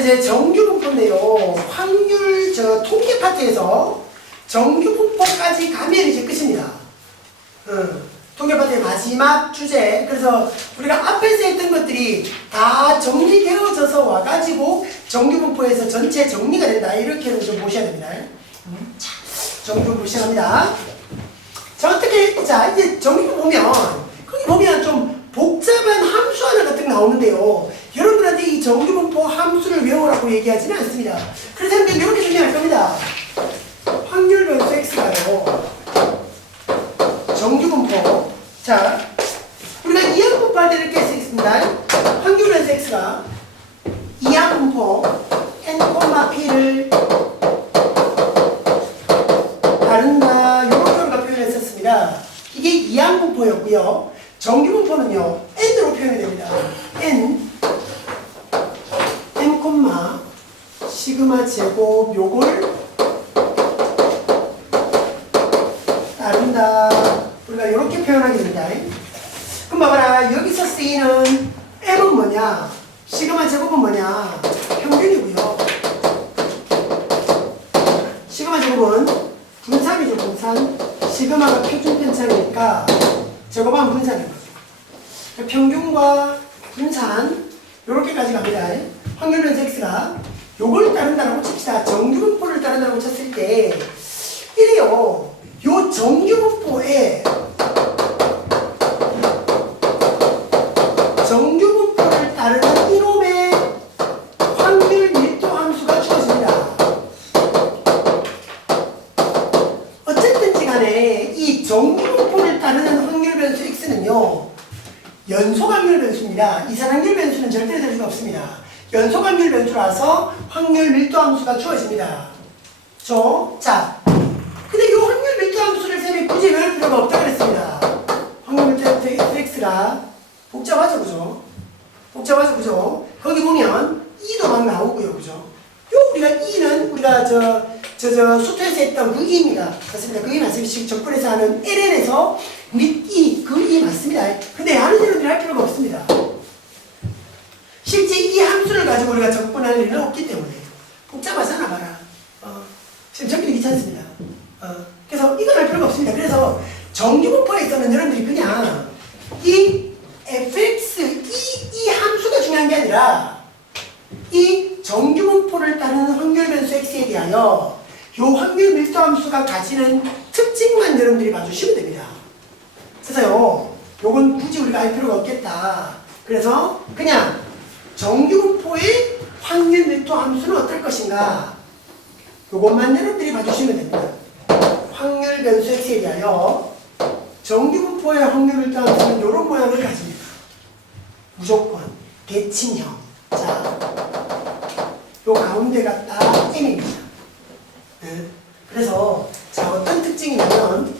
이제 정규분포인데요. 확률 통계 파트에서 정규분포까지 가면 이제 끝입니다. 통계 파트의 마지막 주제. 그래서 우리가 앞에서 했던 것들이 다 정리되어져서 와가지고 정규분포에서 전체 정리가 된다. 이렇게는 좀 보셔야 됩니다. 자, 정규분포 시작합니다. 자, 어떻게, 자, 이제 정규분포 보면, 거기 보면 좀 복잡한 함수 하나 같은 게 나오는데요. 여러분들한테 이 정규분포 함수를 외우라고 얘기하지는 않습니다. 그래서 여러분들 이렇게 설명할 겁니다. 확률 변수 x가요. 정규분포. 자, 우리가 이항분포 할 때 이렇게 쓰겠습니다. 확률 변수 x가 이항분포 n, p를 다른다. 이렇게 우리가 표현했었습니다. 이게 이항분포였고요. 정규분포는요, n으로 표현이 됩니다. n, 시그마 제곱 요걸 따른다. 우리가 이렇게 표현하게 됩니다. 그럼 봐봐라. 여기서 쓰이는 m은 뭐냐? 시그마 제곱은 뭐냐? 평균이고요. 시그마 제곱은 분산이죠. 분산. 시그마가 표준 편차니까 제곱하면 분산인 거죠. 평균과 분산 요렇게까지 갑니다. 확률 변수 x가 요걸 따른다라고 칩시다. 정규분포를 따른다라고 쳤을 때 이래요. 요 정규분포에 정규분포를 따르는 이놈의 확률 밀도 함수가 주어집니다. 어쨌든지 간에 이 정규분포를 따르는 확률 변수 x는요, 연속 확률 변수입니다. 이산 확률 변수는 절대 될 수가 없습니다. 연속 확률 변수라서 확률 밀도 함수가 주어집니다. 자, 근데 이 확률 밀도 함수를 쌤이 굳이 외울 필요가 없다고 그랬습니다. 확률 밀도 x가 복잡하죠, 그죠? 복잡하죠, 그죠? 거기 보면 e도 막 나오고요, 그죠? 요 우리가 e는 우리가 수투에서 했던 그 e입니다. 맞습니다. 그 e 맞습니다. 적분해서 하는 ln에서 및 e, 그 e 맞습니다. 근데 아는 여러분들이 할 필요가 없습니다. 실제 이 함수를 가지고 우리가 적분할 일은 없기 때문에. 복잡하잖아, 봐라. 지금 적기도 귀찮습니다. 그래서 이건 할 필요가 없습니다. 그래서 정규분포에 있어는 여러분들이 그냥 이 fx, 이 함수가 중요한 게 아니라 이 정규분포를 따르는 확률 변수 x에 대하여 이 확률 밀도 함수가 가지는 특징만 여러분들이 봐주시면 됩니다. 그래서요, 요건 굳이 우리가 할 필요가 없겠다. 그래서 그냥 정규분포의 확률 밀도 함수는 어떨 것인가? 요것만 여러분들이 봐주시면 됩니다. 확률 변수 x에 대하여 정규분포의 확률 밀도 함수는 이런 모양을 가집니다. 무조건 대칭형. 자, 요 가운데가 딱 m입니다. 네. 그래서 자, 어떤 특징이냐면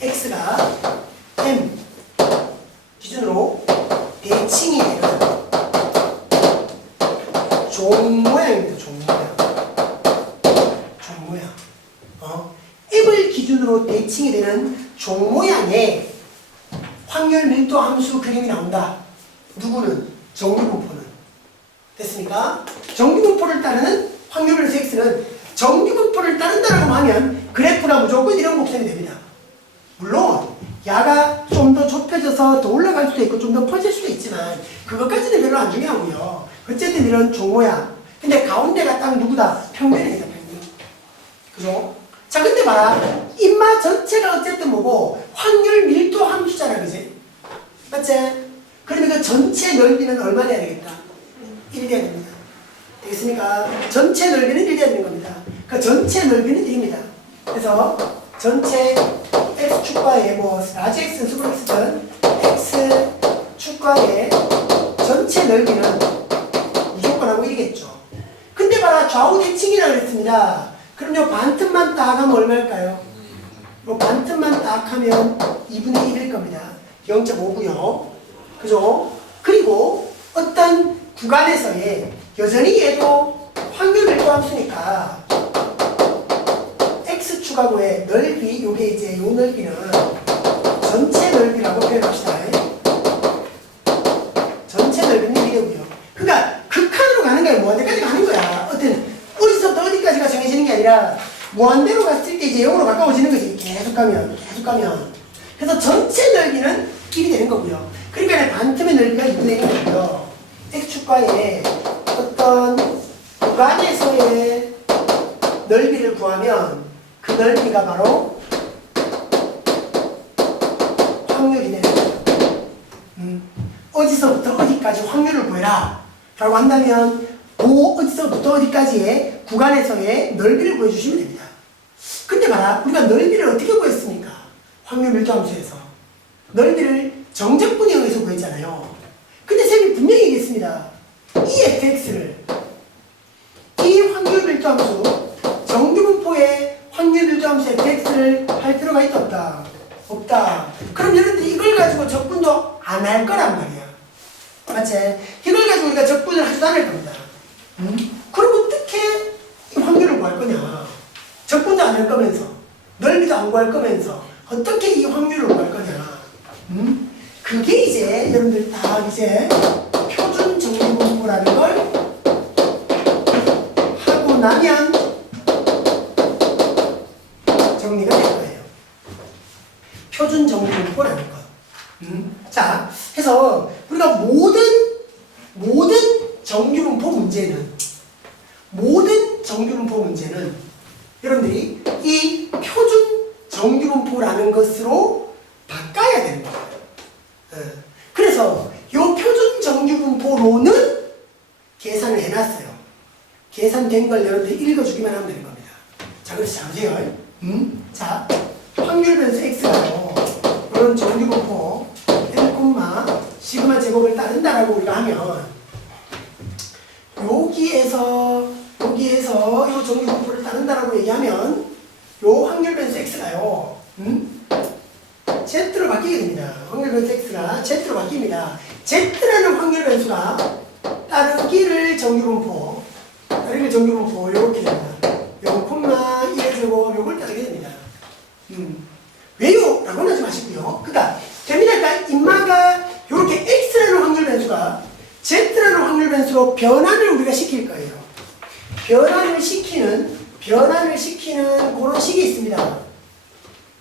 x가 m 기준으로 대칭이 되는 종 모양입니다. 종 모양. 종 모양. m을 기준으로 대칭이 되는 종 모양의 확률 밀도 함수 그림이 나온다. 누구는? 정규분포는. 됐습니까? 정규분포를 따르는 확률 변수 x는 정규분포를 따른다라고 하면 그래프가 무조건 이런 곡선이 됩니다. 물론 야가 좀 더 좁혀져서 더 올라갈 수도 있고 좀 더 퍼질 수도 있지만 그것까지는 별로 안 중요하고요. 어쨌든 이런 종 모양. 근데 가운데가 딱 누구다? 평균입니다. 평균. 그죠? 자, 근데 봐라. 인마 전체가 어쨌든 뭐고 확률 밀도 함수잖아, 그지? 맞지? 그러면 그 전체 넓이는 얼마 돼야 되겠다? 1 돼야 됩니다. 되겠습니까? 전체 넓이는 1 돼야 되는 겁니다. 그 전체 넓이는 1입니다. 그래서 전체 x축과의 라지 x는 수분 x든 x축과의 전체 넓이는 무조건 하고 1이겠죠. 근데 봐라, 좌우 대칭이라고 그랬습니다. 그럼 요 반틈만 딱 하면 얼마일까요? 요 반틈만 딱 하면 2분의 1일 겁니다. 0.5고요. 그죠? 그리고 어떤 구간에서의 여전히 얘도 확률 밀도 함수니까 x축하고의 넓이, 요게 이제 요 넓이는 전체 넓이라고 표현합시다. 전체 넓이는 1이고요. 그러니까 극한으로 아니라 무한대로 갔을 때 이제 0으로 가까워지는 거지. 계속 가면. 그래서 전체 넓이는 1이 되는 거고요. 그러니까 반틈의 넓이가 2분의 1이 되고요. x축과의 어떤 구간에서의 넓이를 구하면 그 넓이가 바로 확률이 되는 거예요. 어디서부터 어디까지 확률을 구해라 라고 한다면 어디서부터 어디까지의 구간에서의 넓이를 구해주시면 됩니다. 근데 봐라, 우리가 넓이를 어떻게 구했습니까? 확률 밀도함수에서 넓이를 정적분에 의해서 구했잖아요. 근데 쌤이 분명히 얘기했습니다. 이 fx를 이 확률 밀도함수 정규분포의 확률 밀도함수 fx를 할 필요가 있다 없다? 없다. 그럼 여러분들이 이걸 가지고 적분도 안 할 거란 말이야. 맞지? 이걸 가지고 우리가 적분을 하지도 않을 겁니다. 그럼 어떻게 이 확률을 구할 거냐? 적분도 안 할 거면서 넓이도 안 구할 거면서 어떻게 이 확률을 구할 거냐? 그게 이제 여러분들 다 이제 표준 정규분포라는 걸 하고 나면 정리가 될 거예요. 표준 정규분포라는 것. 자, 해서 우리가 모든 정규분포 문제는 여러분들이 이 표준 정규분포라는 것으로 바꿔야 되는 거예요. 그래서 이 표준 정규분포로는 계산을 해놨어요. 계산된 걸 여러분들이 읽어주기만 하면 되는 겁니다. 자, 그래서 잘 보세요. 자, 확률 변수 x가요. 이런 정규분포 n, 시그마 제곱을 따른다라고 우리가 하면 여기에서 이 정규분포를 따른다라고 얘기하면 요 확률 변수 x가요. Z로 바뀌게 됩니다. 확률 변수 x가 Z로 바뀝니다. Z라는 확률 변수가 따르기를 정규분포 요렇게 됩니다. 0,1의 제곱 요걸 따르게 됩니다. 왜요? 라고는 하지 마시고요. 그러니까 됩니다. 그러니까 임마가 요렇게 x라는 확률 변수가 z라는 확률 변수로 변환을 우리가 시킬 거예요. 변환을 시키는 그런 식이 있습니다.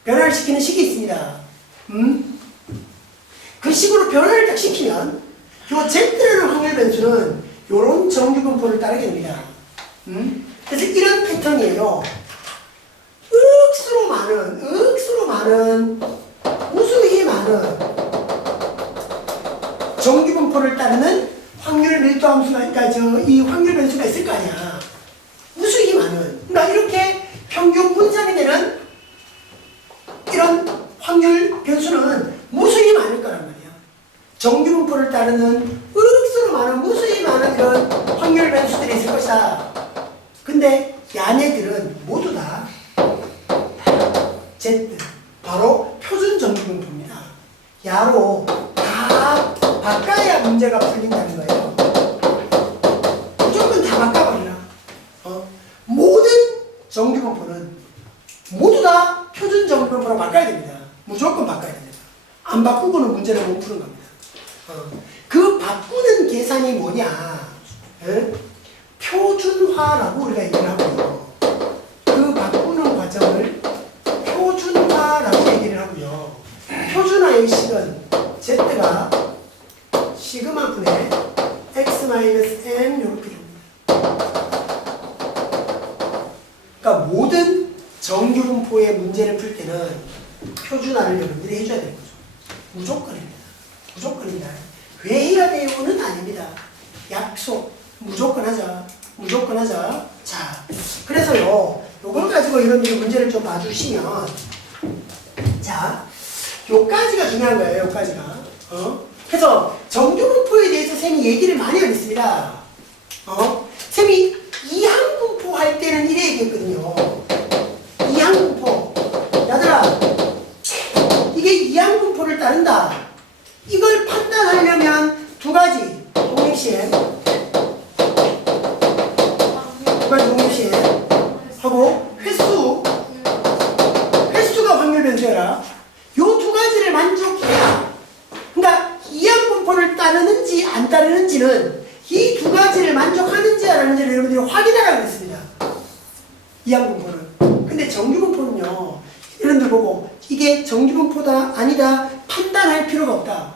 변환을 시키는 식이 있습니다. 그 식으로 변환을 딱 시키면 요 z라는 확률 변수는 요런 정규분포를 따르게 됩니다. 그래서 이런 패턴이에요. 억수로 많은 무수히 많은 정규분포를 따르는 확률 밀도함수가, 그러니까 이 확률 변수가 있을 거 아니야. 무수히 많은. 그러니까 이렇게 평균 분산이 되는 이런 확률 변수는 무수히 많을 거란 말이야. 정규분포를 따르는 억수로 많은 무수히 많은 이런 확률 변수들이 있을 것이다. 근데 얘네들은 모두 다 Z, 바로 표준 정규분포입니다. 야로 다 바꿔야 문제가 풀린다는 거예요. 무조건 다 바꿔버리라. 모든 정규분포는 모두 다 표준 정규분포로 바꿔야 됩니다. 무조건 바꿔야 됩니다. 안 바꾸고는 문제를 못 푸는 겁니다. 그 바꾸는 계산이 뭐냐? 표준화라고 우리가 얘기를 하고요. 그 바꾸는 과정을 표준화라고 얘기를 하고요. 표준화의 식은 Z가 시그마 분의 x-n 이렇게 됩니다. 그러니까 모든 정규분포의 문제를 풀 때는 표준화를 여러분들이 해줘야 되는 거죠. 무조건입니다. 왜 해야 돼요는 아닙니다. 약속. 무조건 하자. 자, 그래서요, 요걸 가지고 여러분들이 문제를 좀 봐주시면, 자, 요까지가 중요한 거예요, 요까지가. 그래서 정규분포에 대해서 쌤이 얘기를 많이 안 했습니다. 쌤이 이항분포 할 때는 이래 얘기했거든요. 이항분포. 야들아, 이게 이항분포를 따른다. 이걸 판단하려면 두 가지 독립시행 하고 횟수가 확률 변수여라. 요 두 가지를 만족해야, 그러니까 이항분포를 따르는지 안 따르는지는 이 두 가지를 만족하는지 안 하는지를 여러분들이 확인하라고 했습니다. 이항분포는. 근데 정규분포는요. 여러분들 보고 이게 정규분포다 아니다 판단할 필요가 없다.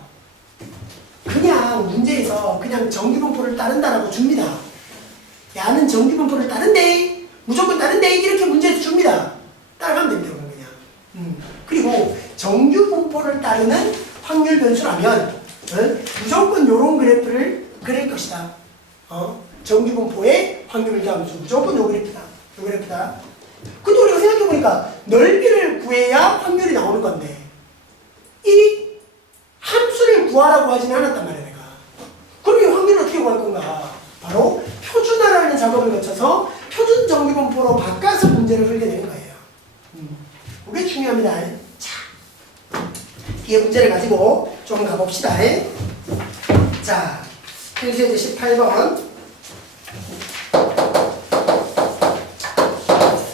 그냥 문제에서 그냥 정규분포를 따른다라고 줍니다. 야는 정규분포를 따른대, 무조건 따른대 이렇게 문제에서 줍니다. 따라가면 됩니다. 그냥. 그리고 정규분포를 따르는 확률 변수라면 무조건 요런 그래프를 그릴 것이다. 정규분포의 확률 함수 무조건 요 그래프다. 요 그래프다. 근데 우리가 생각해보니까 넓이를 구해야 확률이 나오는 건데 이 함수를 구하라고 하지는 않았단 말이야 내가. 그럼 이 확률을 어떻게 구할 건가? 바로 표준화라는 작업을 거쳐서 표준 정규분포로 바꿔서 문제를 풀게 되는 거예요. 그게 중요합니다. 자, 뒤에 문제를 가지고 좀 가봅시다. 자, 그래서 이제 18번.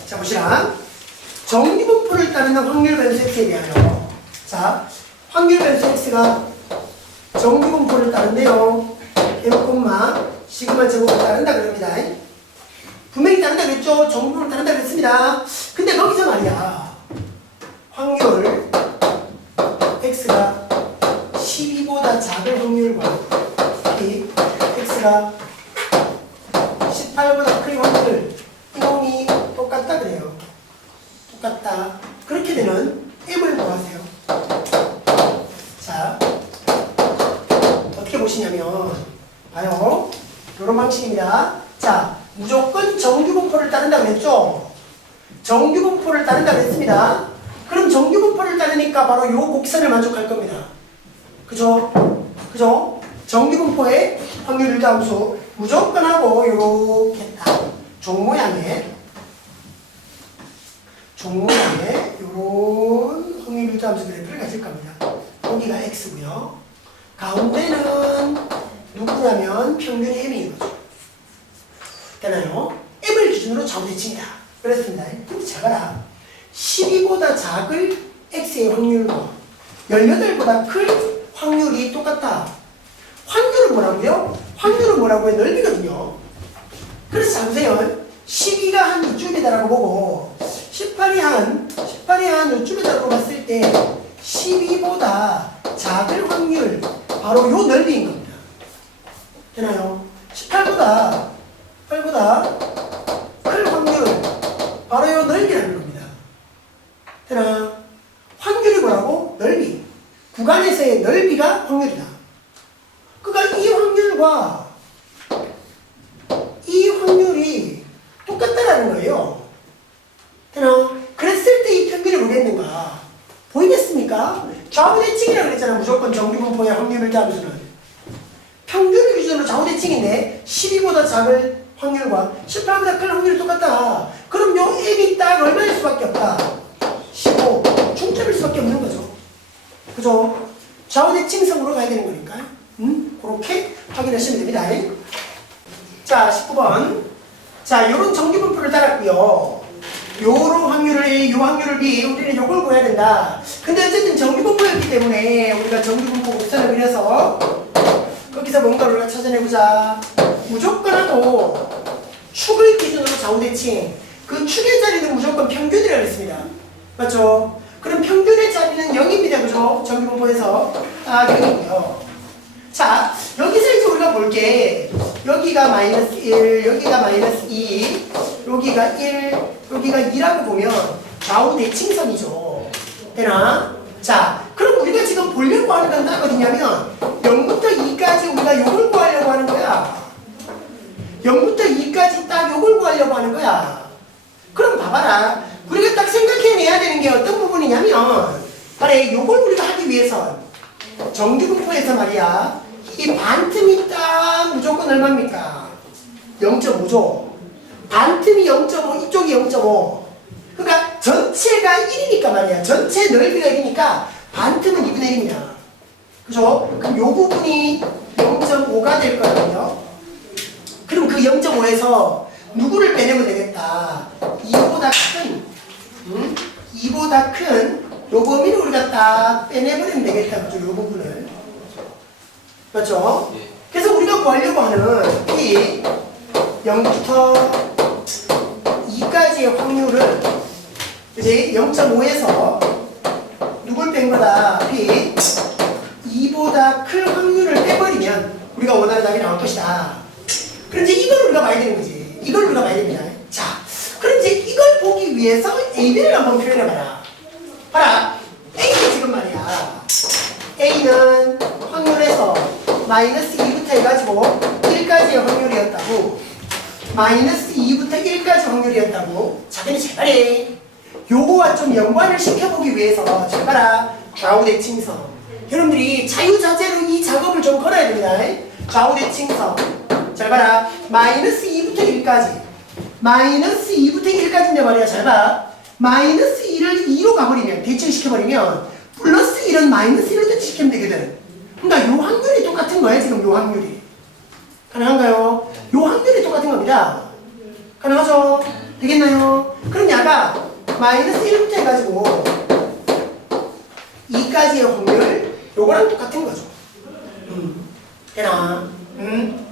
자, 보시라. 정규분포를 따르는 확률 변수 x에 대하여. 자, 확률 변수 x가 정규분포를 따른대요. m, 시그마 제곱을 따른다 그럽니다. 분명히 따른다 그랬죠? 정규분포를 따른다 그랬습니다. 근데 거기서 말이야. 확률 x가 12보다 작을 확률과 x가 18보다 큰 확률 이놈이 똑같다 그래요. 똑같다. 그렇게 되는 m을 구하세요. 자, 어떻게 보시냐면 봐요. 이런 방식입니다. 자, 무조건 정규분포를 따른다 그랬죠? 정규분포를 따른다 그랬습니다. 그럼 정규분포를 따르니까 바로 요 곡선을 만족할 겁니다. 그죠? 그죠? 정규분포의 확률 일자함수 무조건 하고 요렇게 딱 종 모양의 요런 확률 일자함수 그래프를 가질 겁니다. 여기가 x고요. 가운데는 누구라면 평균의 m인 거죠. 되나요? m을 기준으로 좌우대칭이다. 그렇습니다. 근데 잘 봐라. 12보다 작을 x의 확률과 18보다 클 확률이 똑같다. 확률은 뭐라고요? 확률은 뭐라고요? 넓이거든요. 그래서 잘 보세요. 12가 한 이쯤이다라고 보고 18이 한 이쯤이다라고 봤을 때 12보다 작을 확률 바로 요 넓이인 겁니다. 되나요? 18보다 클 확률 바로 요 넓이라는 겁니다. 되나? 확률이 뭐라고? 넓이. 구간에서의 넓이가 확률이다. 그러니까 이 확률과 이 확률이 똑같다라는 거예요. 되나? 그랬을 때 이 평균이 뭐겠는가? 보이겠습니까? 좌우대칭이라고 그랬잖아. 무조건 정규분포의 확률 일자함수는. 평균을 기준으로 좌우대칭인데 12보다 작을 확률과 18보다 큰 확률이 똑같다. 그럼 요 m이 딱 얼마일 수밖에 없다. 15. 중점일 수밖에 없는 거죠. 그죠? 좌우대칭성으로 가야 되는 거니까. 그렇게 확인하시면 됩니다. 자, 19번. 자, 요런 정규분포를 따랐고요. 요런 확률을 A, 요 확률을 B, 우리는 요걸 구해야 된다. 근데 어쨌든 정규분포였기 때문에 우리가 정규분포 곡선을 그려서 거기서 뭔가를 우리가 찾아내보자. 무조건 하고 축을 기준으로 좌우대칭. 그 축의 자리는 무조건 평균이라고 했습니다. 맞죠? 그럼 평균의 자리는 0입니다. 그죠? 정규분포에서 딱 0이고요. 자, 여기서 이제 우리가 볼게. 여기가 마이너스 1, 여기가 마이너스 2, 여기가 1, 여기가 2라고 보면 좌우대칭선이죠. 되나? 자, 그럼 우리가 지금 보려고 하는 건 딱 어디냐면 0부터 2까지 우리가 요걸 구하려고 하는 거야. 0부터 2까지 딱 요걸 구하려고 하는 거야. 그럼 봐봐라. 우리가 딱 생각해내야 되는 게 어떤 부분이냐면 바로 요걸 우리가 하기 위해서 정규분포에서 말이야. 이 반틈이 딱 무조건 얼마입니까? 0.5죠. 반틈이 0.5, 이쪽이 0.5. 그러니까 전체가 1이니까 말이야. 전체 넓이가 1이니까 반틈은 2분의 1입니다. 그죠? 그럼 요 부분이 0.5가 될 거거든요. 그럼 그 0.5에서 누구를 빼내면 되겠다. 2보다 큰 요 범위를 우리가 딱 빼내버리면 되겠다. 그죠? 요 부분을. 그렇죠? 그래서 우리가 구하려고 하는 이 0부터 2까지 이까지의 확률은 이제 0.5에서 누굴 뺀 거다? P 2보다 클 확률을 빼버리면 우리가 원하는 답이 나올 것이다. 그럼 이제 이걸 우리가 봐야 되는 거지. 이걸 우리가 봐야 됩니다. 자, 그럼 이제 이걸 보기 위해서 AB를 한번 표현해봐라. 봐라. A는 지금 말이야. A는 확률에서 마이너스 2부터 해가지고 1까지의 확률이었다고. 마이너스 2부터 1까지 확률이었다고. 자, 근데 잘 봐래. 요거와 좀 연관을 시켜보기 위해서 잘 봐라. 좌우대칭성. 여러분들이 자유자재로 이 작업을 좀 걸어야 됩니다. 좌우대칭성. 잘 봐라. 마이너스 2부터 1까지. 마이너스 2부터 1까지인데 말이야. 잘 봐. 마이너스 1을 2로 가버리면, 대칭시켜버리면 플러스 1은 마이너스 1로 대칭시키면 되거든. 그러니까 요 확률이 똑같은 거예요. 지금 요 확률이. 가능한가요? 요 확률이 똑같은 겁니다. 가능하죠? 되겠나요? 그럼 야가 마이너스 1부터 해가지고 2까지의 확률 요거랑 똑같은 거죠. 되나?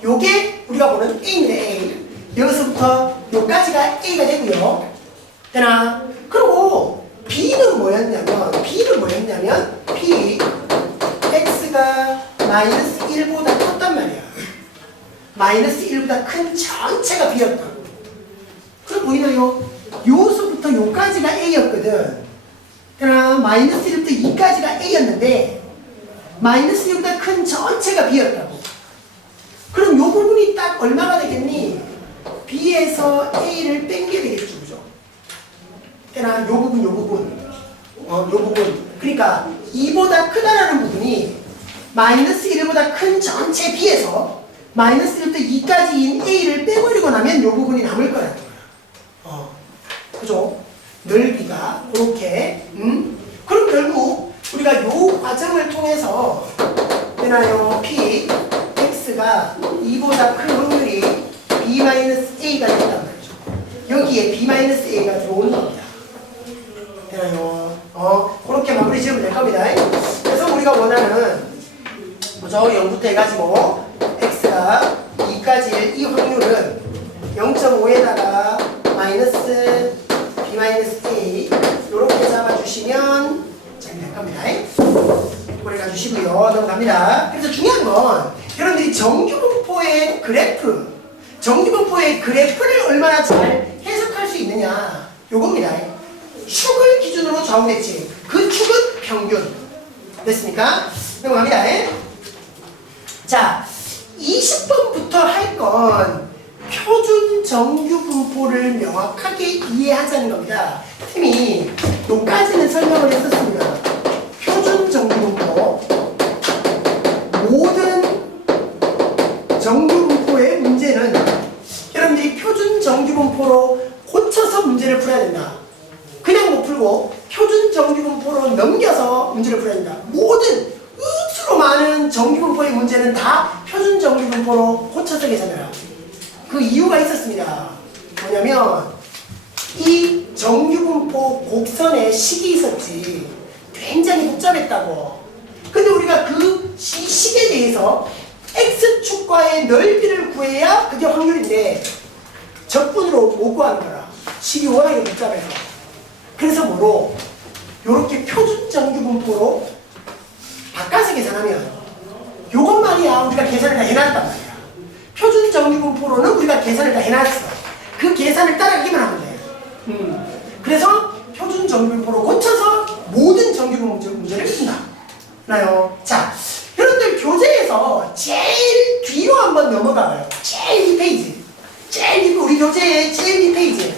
요게 우리가 보는 A인데 A. 여기서부터 요까지가 A가 되고요. 되나? 그리고 B는 뭐였냐면 P X가 마이너스 1보다 컸단 말이야. 마이너스 1보다 큰 전체가 B였다고. 그럼 보이나요? 요수부터 요까지가 A였거든. 그러나 마이너스 1부터 2까지가 A였는데 마이너스 1보다 큰 전체가 B였다고. 그럼 요 부분이 딱 얼마가 되겠니? B에서 A를 뺀 게 되겠죠. 그죠? 그러나 요 부분. 요 부분. 그러니까 2보다 크다라는 부분이 마이너스 1보다 큰 전체 B에서 마이너스 1부터 2까지인 A를 빼버리고 나면 요 부분이 남을 거라는 거야. 그죠? 넓이가 이렇게. 그럼 결국 우리가 요 과정을 통해서 되나요? P X가 2보다 큰 확률이 B-A가 된단 말이죠. 여기에 B-A가 들어오는 겁니다. 되나요? 그렇게 마무리 지으면 될 겁니다. 그래서 우리가 원하는 그죠? 0부터 해가지고 X가 2까지의 이 확률은 0.5에다가 마이너스 B-A 이렇게 잡아주시면 될 겁니다. 이렇게 가주시고요. 넘어갑니다. 그래서 중요한 건 여러분들이 정규분포의 그래프를 얼마나 잘 해석할 수 있느냐 요겁니다. 축을 기준으로 좌우대칭. 그 축은 평균. 됐습니까? 넘어갑니다. 자, 20번부터 할 건 표준 정규 분포를 명확하게 이해하자는 겁니다. 팀이 여기까지는 설명을 했었습니다. 표준 정규 분포. 모든 정규 분포의 문제는 여러분들이 표준 정규 분포로 고쳐서 문제를 풀어야 된다. 그냥 못 풀고 표준 정규 분포로 넘겨서 문제를 풀어야 된다. 모든 우수로 많은 정규 분포의 문제는 다 표준 정규 분포로 고쳐서 계산해라. 그 이유가 있었습니다. 뭐냐면 이 정규분포 곡선에 식이 있었지. 굉장히 복잡했다고. 근데 우리가 그 식에 대해서 X축과의 넓이를 구해야 그게 확률인데 적분으로 못 구하는 거라. 식이 워낙에 복잡해서. 그래서 뭐로? 요렇게 표준 정규분포로 바꿔서 계산하면 요것 말이야 우리가 계산을 다 해놨단 말이야. 표준 정규분포로는 우리가 계산을 다 해놨어. 그 계산을 따라가기만 하면 돼. 그래서 표준 정규분포로 고쳐서 모든 정규분포 문제를 푼다. 나요. 자, 여러분들 교재에서 제일 뒤로 한번 넘어가봐요. 제일 2페이지. 우리 교재의 제일 2페이지.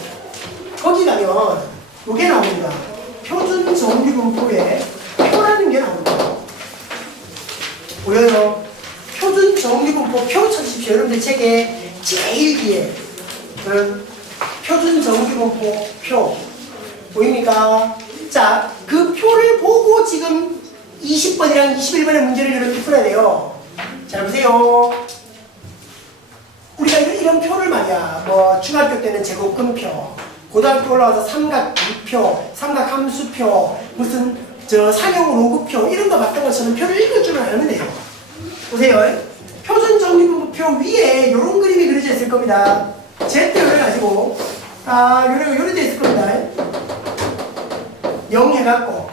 거기 가면 요게 나옵니다. 표준 정규분포의 표라는 게 나옵니다. 보여요? 표준 정규분포 표 찾으십시오. 여러분들 책에 제일 뒤에 표준 정규분포 표 보입니까? 자, 그 표를 보고 지금 20번이랑 21번의 문제를 이렇게 풀어야 돼요. 잘 보세요. 우리가 이런 표를 말이야. 뭐 중학교 때는 제곱근표, 고등학교 올라와서 삼각비표, 삼각함수표, 무슨 상용 로그표 이런 거 봤던 것처럼 표를 읽을 줄만 알면 돼요. 보세요. 표준 정규분포표 위에 이런 그림이 그려져 있을 겁니다. Z표를 가지고 요래 돼 있을 겁니다. 0 해갖고,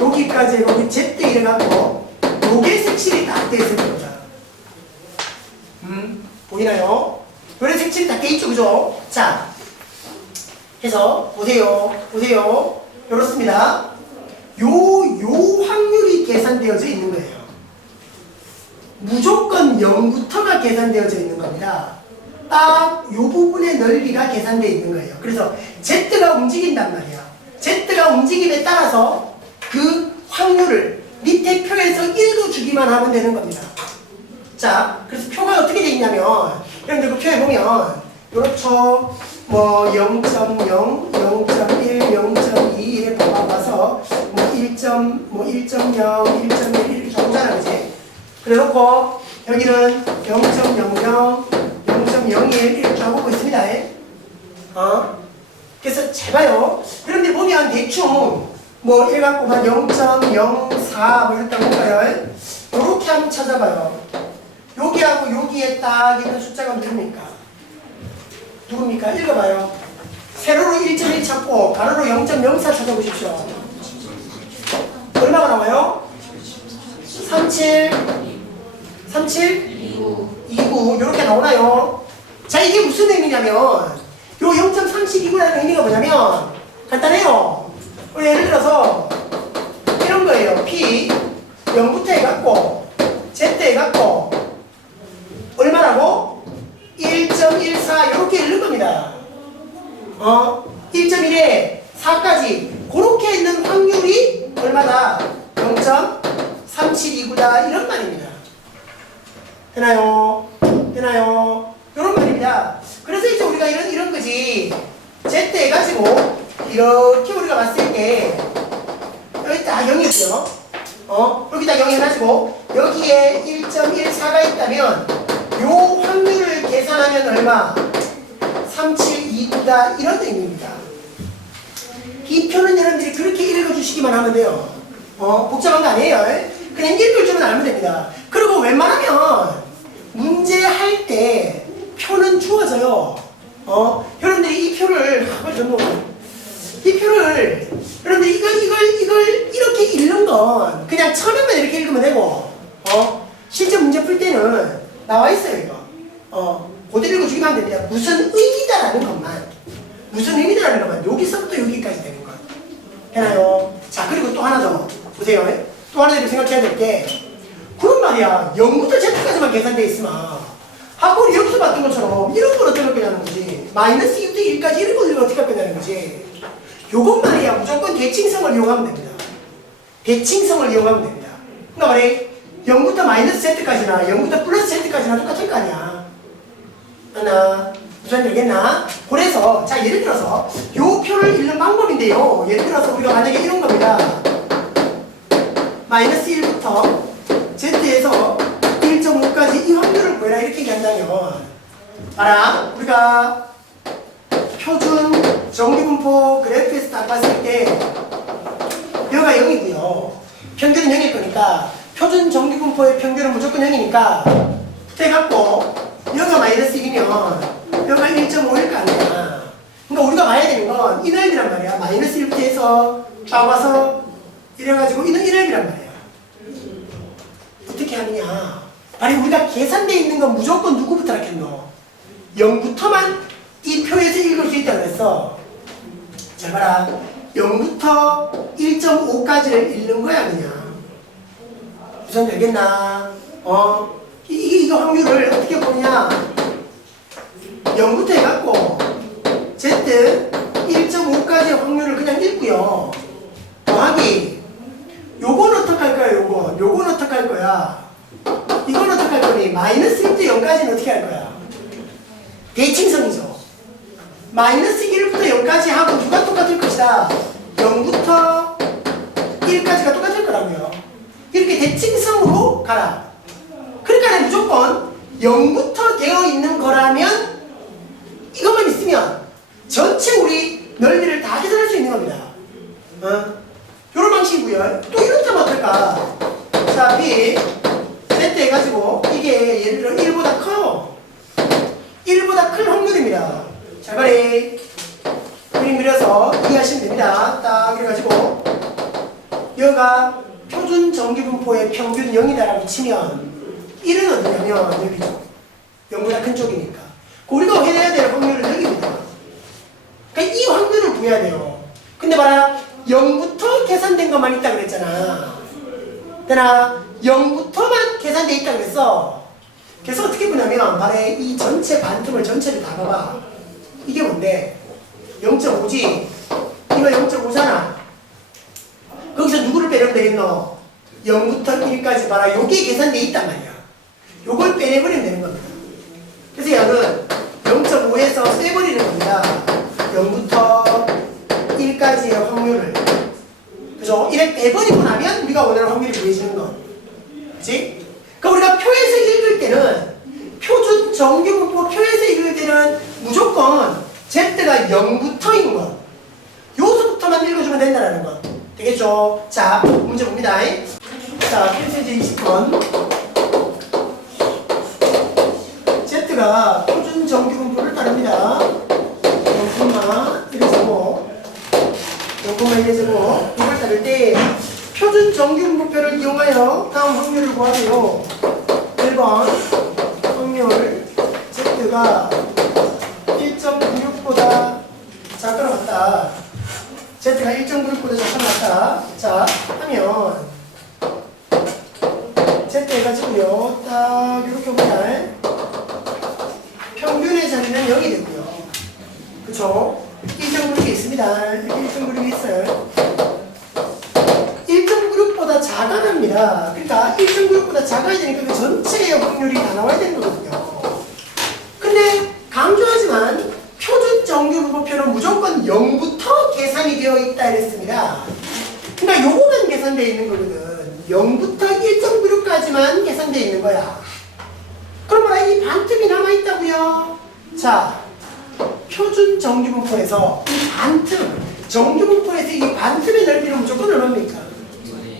여기까지, 여기 Z 이래갖고, 요게 색칠이 다 돼 있을 겁니다. 보이나요? 요래 색칠이 다 돼 있죠, 그죠? 자, 해서, 보세요. 요렇습니다. 요 확률이 계산되어져 있는 거예요. 무조건 0부터가 계산되어져 있는 겁니다. 딱 요 부분의 넓이가 계산되어 있는 거예요. 그래서 Z가 움직인단 말이야. Z가 움직임에 따라서 그 확률을 밑에 표에서 읽어주기만 하면 되는 겁니다. 자, 그래서 표가 어떻게 되어 있냐면, 여러분들 그 표에 보면, 요렇죠. 뭐 0.0, 0.1, 0.2 이렇게 봐서 뭐 1.0, 1.1 이렇게 적잖아, 그지? 그래놓고 여기는 0.00, 0.01 이렇게 적고 있습니다. 그래서 제가요, 여러분들 보면 대충 뭐 1 갖고만 0.04 뭐 이랬다고 볼까요? 요렇게 한번 찾아봐요. 여기하고 여기에 딱 있는 숫자가 누굽니까? 읽어봐요. 세로로 1.1 찾고 가로로 0.04 찾아보십시오. 얼마가 나와요? 37, 29 이렇게 나오나요? 자, 이게 무슨 의미냐면 요 0.32라는 의미가 뭐냐면 간단해요. 예를 들어서 이런 거예요. P 0부터 해갖고 Z 해갖고 얼마라고? 1.14 이렇게 읽는 겁니다. 1.1에 4까지 그렇게 있는 확률이 얼마다? 0.372구다 이런 말입니다. 되나요? 이런 말입니다. 그래서 이제 우리가 이런 거지. Z 해가지고 이렇게 우리가 봤을 때 여기 딱 0이었죠. 여기다 0 해가지고 여기에 1.14가 있다면 요 확률을 계산하면 얼마? 372구다 이런 의미입니다. 이 표는 여러분들이 그렇게 읽어주시기만 하면 돼요. 복잡한 거 아니에요. 그냥 읽을 줄은 알면 됩니다. 그리고 웬만하면 문제 할 때 표는 주어져요. 여러분들이 이 표를 여러분들 이걸 이렇게 읽는 건 그냥 처음에만 이렇게 읽으면 되고 실제 문제 풀 때는 나와 있어요. 이거 그대로 읽어주기만 하면 됩니다. 무슨 의미다라는 것만 여기서부터 여기까지 되는 것 해나요? 자, 그리고 또 하나 더 보세요. 또 하나 더 생각해야 될 게 그런 말이야. 0부터 Z까지만 계산되어 있으면 학원이 여기서 봤던 것처럼 이런 걸 어떻게 하는 거지? 마이너스 2부터 1까지 이런 걸 어떻게 하는 거지? 요건 말이야. 무조건 대칭성을 이용하면 됩니다. 그러니까 말이야. 0부터 마이너스 Z까지나 0부터 플러스 Z까지나 똑같을 거 아니야. 하나, 무슨 되겠나? 그래서 자, 예를 들어서 요 표를 읽는 방법인데요. 예를 들어서 우리가 만약에 이런 겁니다. 마이너스 1부터 Z에서 1.5까지 이 확률을 구해라 이렇게 얘기한다면 봐라. 우리가 표준 정리분포 그래프에서 딱 봤을 때 여가 0이고요. 평균은 0일 거니까 표준 정리분포의 평균은 무조건 0이니까 해갖고 여가 마이너스 1이면 여가 1.5일 거 아니야. 그러니까 우리가 봐야 되는 건 이 넓이란 말이야. 마이너스 1부터 해서 쫙 와서 이래가지고 이 넓이란 말이야. 어떻게 하느냐? 아니 우리가 계산되어 있는 건 무조건 누구부터 했노? 0부터만 이 표에서 읽을 수 있다고 그랬어. 잘 봐라. 0부터 1.5까지를 읽는 거야 그냥. 무슨 되겠나? 이거 확률을 어떻게 보느냐? 0부터 해갖고 Z 1.5까지의 확률을 그냥 읽고요. 더하기 요건 어떡할 거야 요건 어떡할 거야? 이건 어떡할 거니? 마이너스 1부터 0까지는 어떻게 할 거야? 대칭성이죠. 마이너스 1부터 0까지 하고 누가 똑같을 것이다? 0부터 1까지가 똑같을 거라고요. 이렇게 대칭성으로 가라. 그러니까 무조건 0부터 되어 있는 거라면 이것만 있으면 전체 우리 넓이를 다 계산할 수 있는 겁니다. 요런 방식이고요. 또 이렇다면 어떨까? 자, B Z 해가지고 이게 예를 들어 1보다 커. 1보다 클 확률입니다. 잘 봐리. 그림 그려서 이해하시면 됩니다. 딱 그래가지고 여기가 표준 정규분포의 평균 0이다라고 치면 1은 어디냐면 여기죠. 0보다 큰 쪽이니까. 우리가 해내야 될 확률은 여기입니다. 그러니까 이 확률을 구해야 돼요. 근데 봐라 0부터 계산된 것만 있다 그랬잖아. 되나? 0부터만 계산돼 있다 그랬어. 그래서 어떻게 보냐면 말해 이 전체 반틈을 전체를 다 봐봐. 이게 뭔데? 0.5지? 이거 0.5잖아. 거기서 누구를 빼내면 되겠노? 0부터 1까지 봐라. 요게 계산돼 있단 말이야. 요걸 빼내버리면 되는 겁니다. 그래서 얘는 0.5에서 빼버리는 겁니다. 0부터 1까지의 확률을. 그죠? 이렇게 빼버리고 나면 우리가 원하는 확률이 구해지는 거. 그치? 그러니까 우리가 표에서 읽을 때는 표준 정규분포 표에서 읽을 때는 무조건 Z가 0부터인 거. 요소부터만 읽어주면 된다는 거. 되겠죠? 자, 문제 봅니다. 자, 필수제 20번. Z가 표준 정규분포를 따릅니다. 0,1제곱, 0,1제곱. 이걸 따를 때 표준 정규분포표를 이용하여 다음 확률을 구하세요. 1번 확률 Z가 1.96보다 작거나 같다. Z가 1.96보다 작거나 같다. 자, 하면 Z 해가지고요. 딱 이렇게 보면 평균의 자리는 0이 되고요. 그쵸? 1.96이 있습니다. 이렇게 1.96이 있어요. 1.96보다 작아납니다. 그러니까 1.96보다 작아야 되니까 그 전체의 확률이 다 나와야 되는 거거든요. 근데 강조하지만 표준 정규분포표는 무조건 0부터 계산이 되어 있다 이랬습니다. 그러니까 요거만 계산되어 있는 거거든. 0부터 1.96까지만 계산되어 있는 거야. 그러면 이 반틈이 남아있다고요. 자, 표준 정규분포에서 이 반틈, 정규분포에서 이 반틈의 넓이는 무조건 얼마입니까?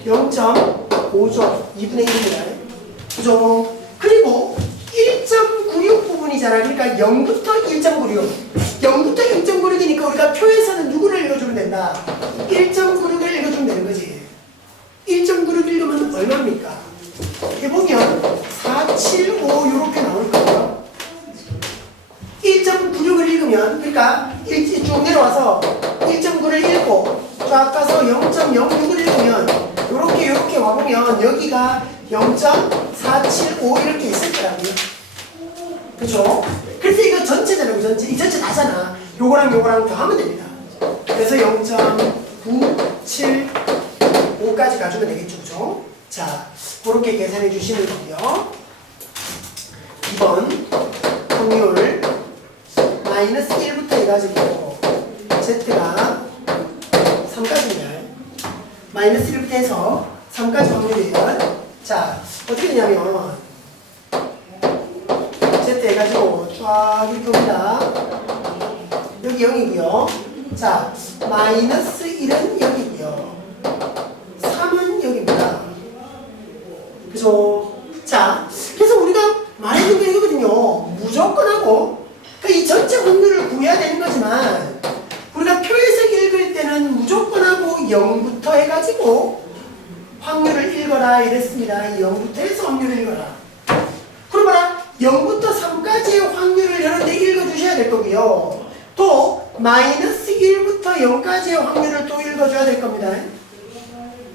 0.5조 2분의 1입니다. 그죠? 그리고 1.96 부분이잖아. 그러니까 0부터 1.96. 0부터 1.96이니까 우리가 표에서는 누구를 읽어주면 된다? 1.96을 읽어주면 되는 거지. 1.96 읽으면 얼마입니까? 해보면 475 이렇게 나올 거예요. 1.96을 읽으면 그러니까 쭉 내려와서 1.9를 읽고 쫙 가서 0.06을 읽으면 이렇게 와보면 여기가 0.475 이렇게 있을 거라고요. 그쵸? 그래서 이거 전체잖아요. 전체. 이 전체 다잖아. 요거랑 요거랑 더하면 됩니다. 그래서 0.975까지 가주면 되겠죠. 그죠? 자, 그렇게 계산해 주시면 되고요. 2번 확률 마이너스 1부터 해가지고 Z가 3까지입니다. 마이너스 1부터 해서 3까지 확률이에요. 자, 어떻게 되냐면 Z 해가지고 쫙 이렇게 옵니다. 여기 0이고요. 자, 마이너스 1은 여기고요. 3은 여기입니다. 그죠? 자, 그래서 우리가 말해준 게 이거거든요. 무조건 하고, 그러니까 이 전체 확률을 구해야 되는 거지만, 우리가 표에서 읽을 때는 무조건 하고 0부터 해가지고 확률을 읽어라 이랬습니다. 0부터 해서 확률을 읽어라. 그러면 0부터 3까지의 확률을 여러분들 읽어주셔야 될 거고요. 또 마이너스 1부터 0까지의 확률을 또 읽어줘야 될 겁니다.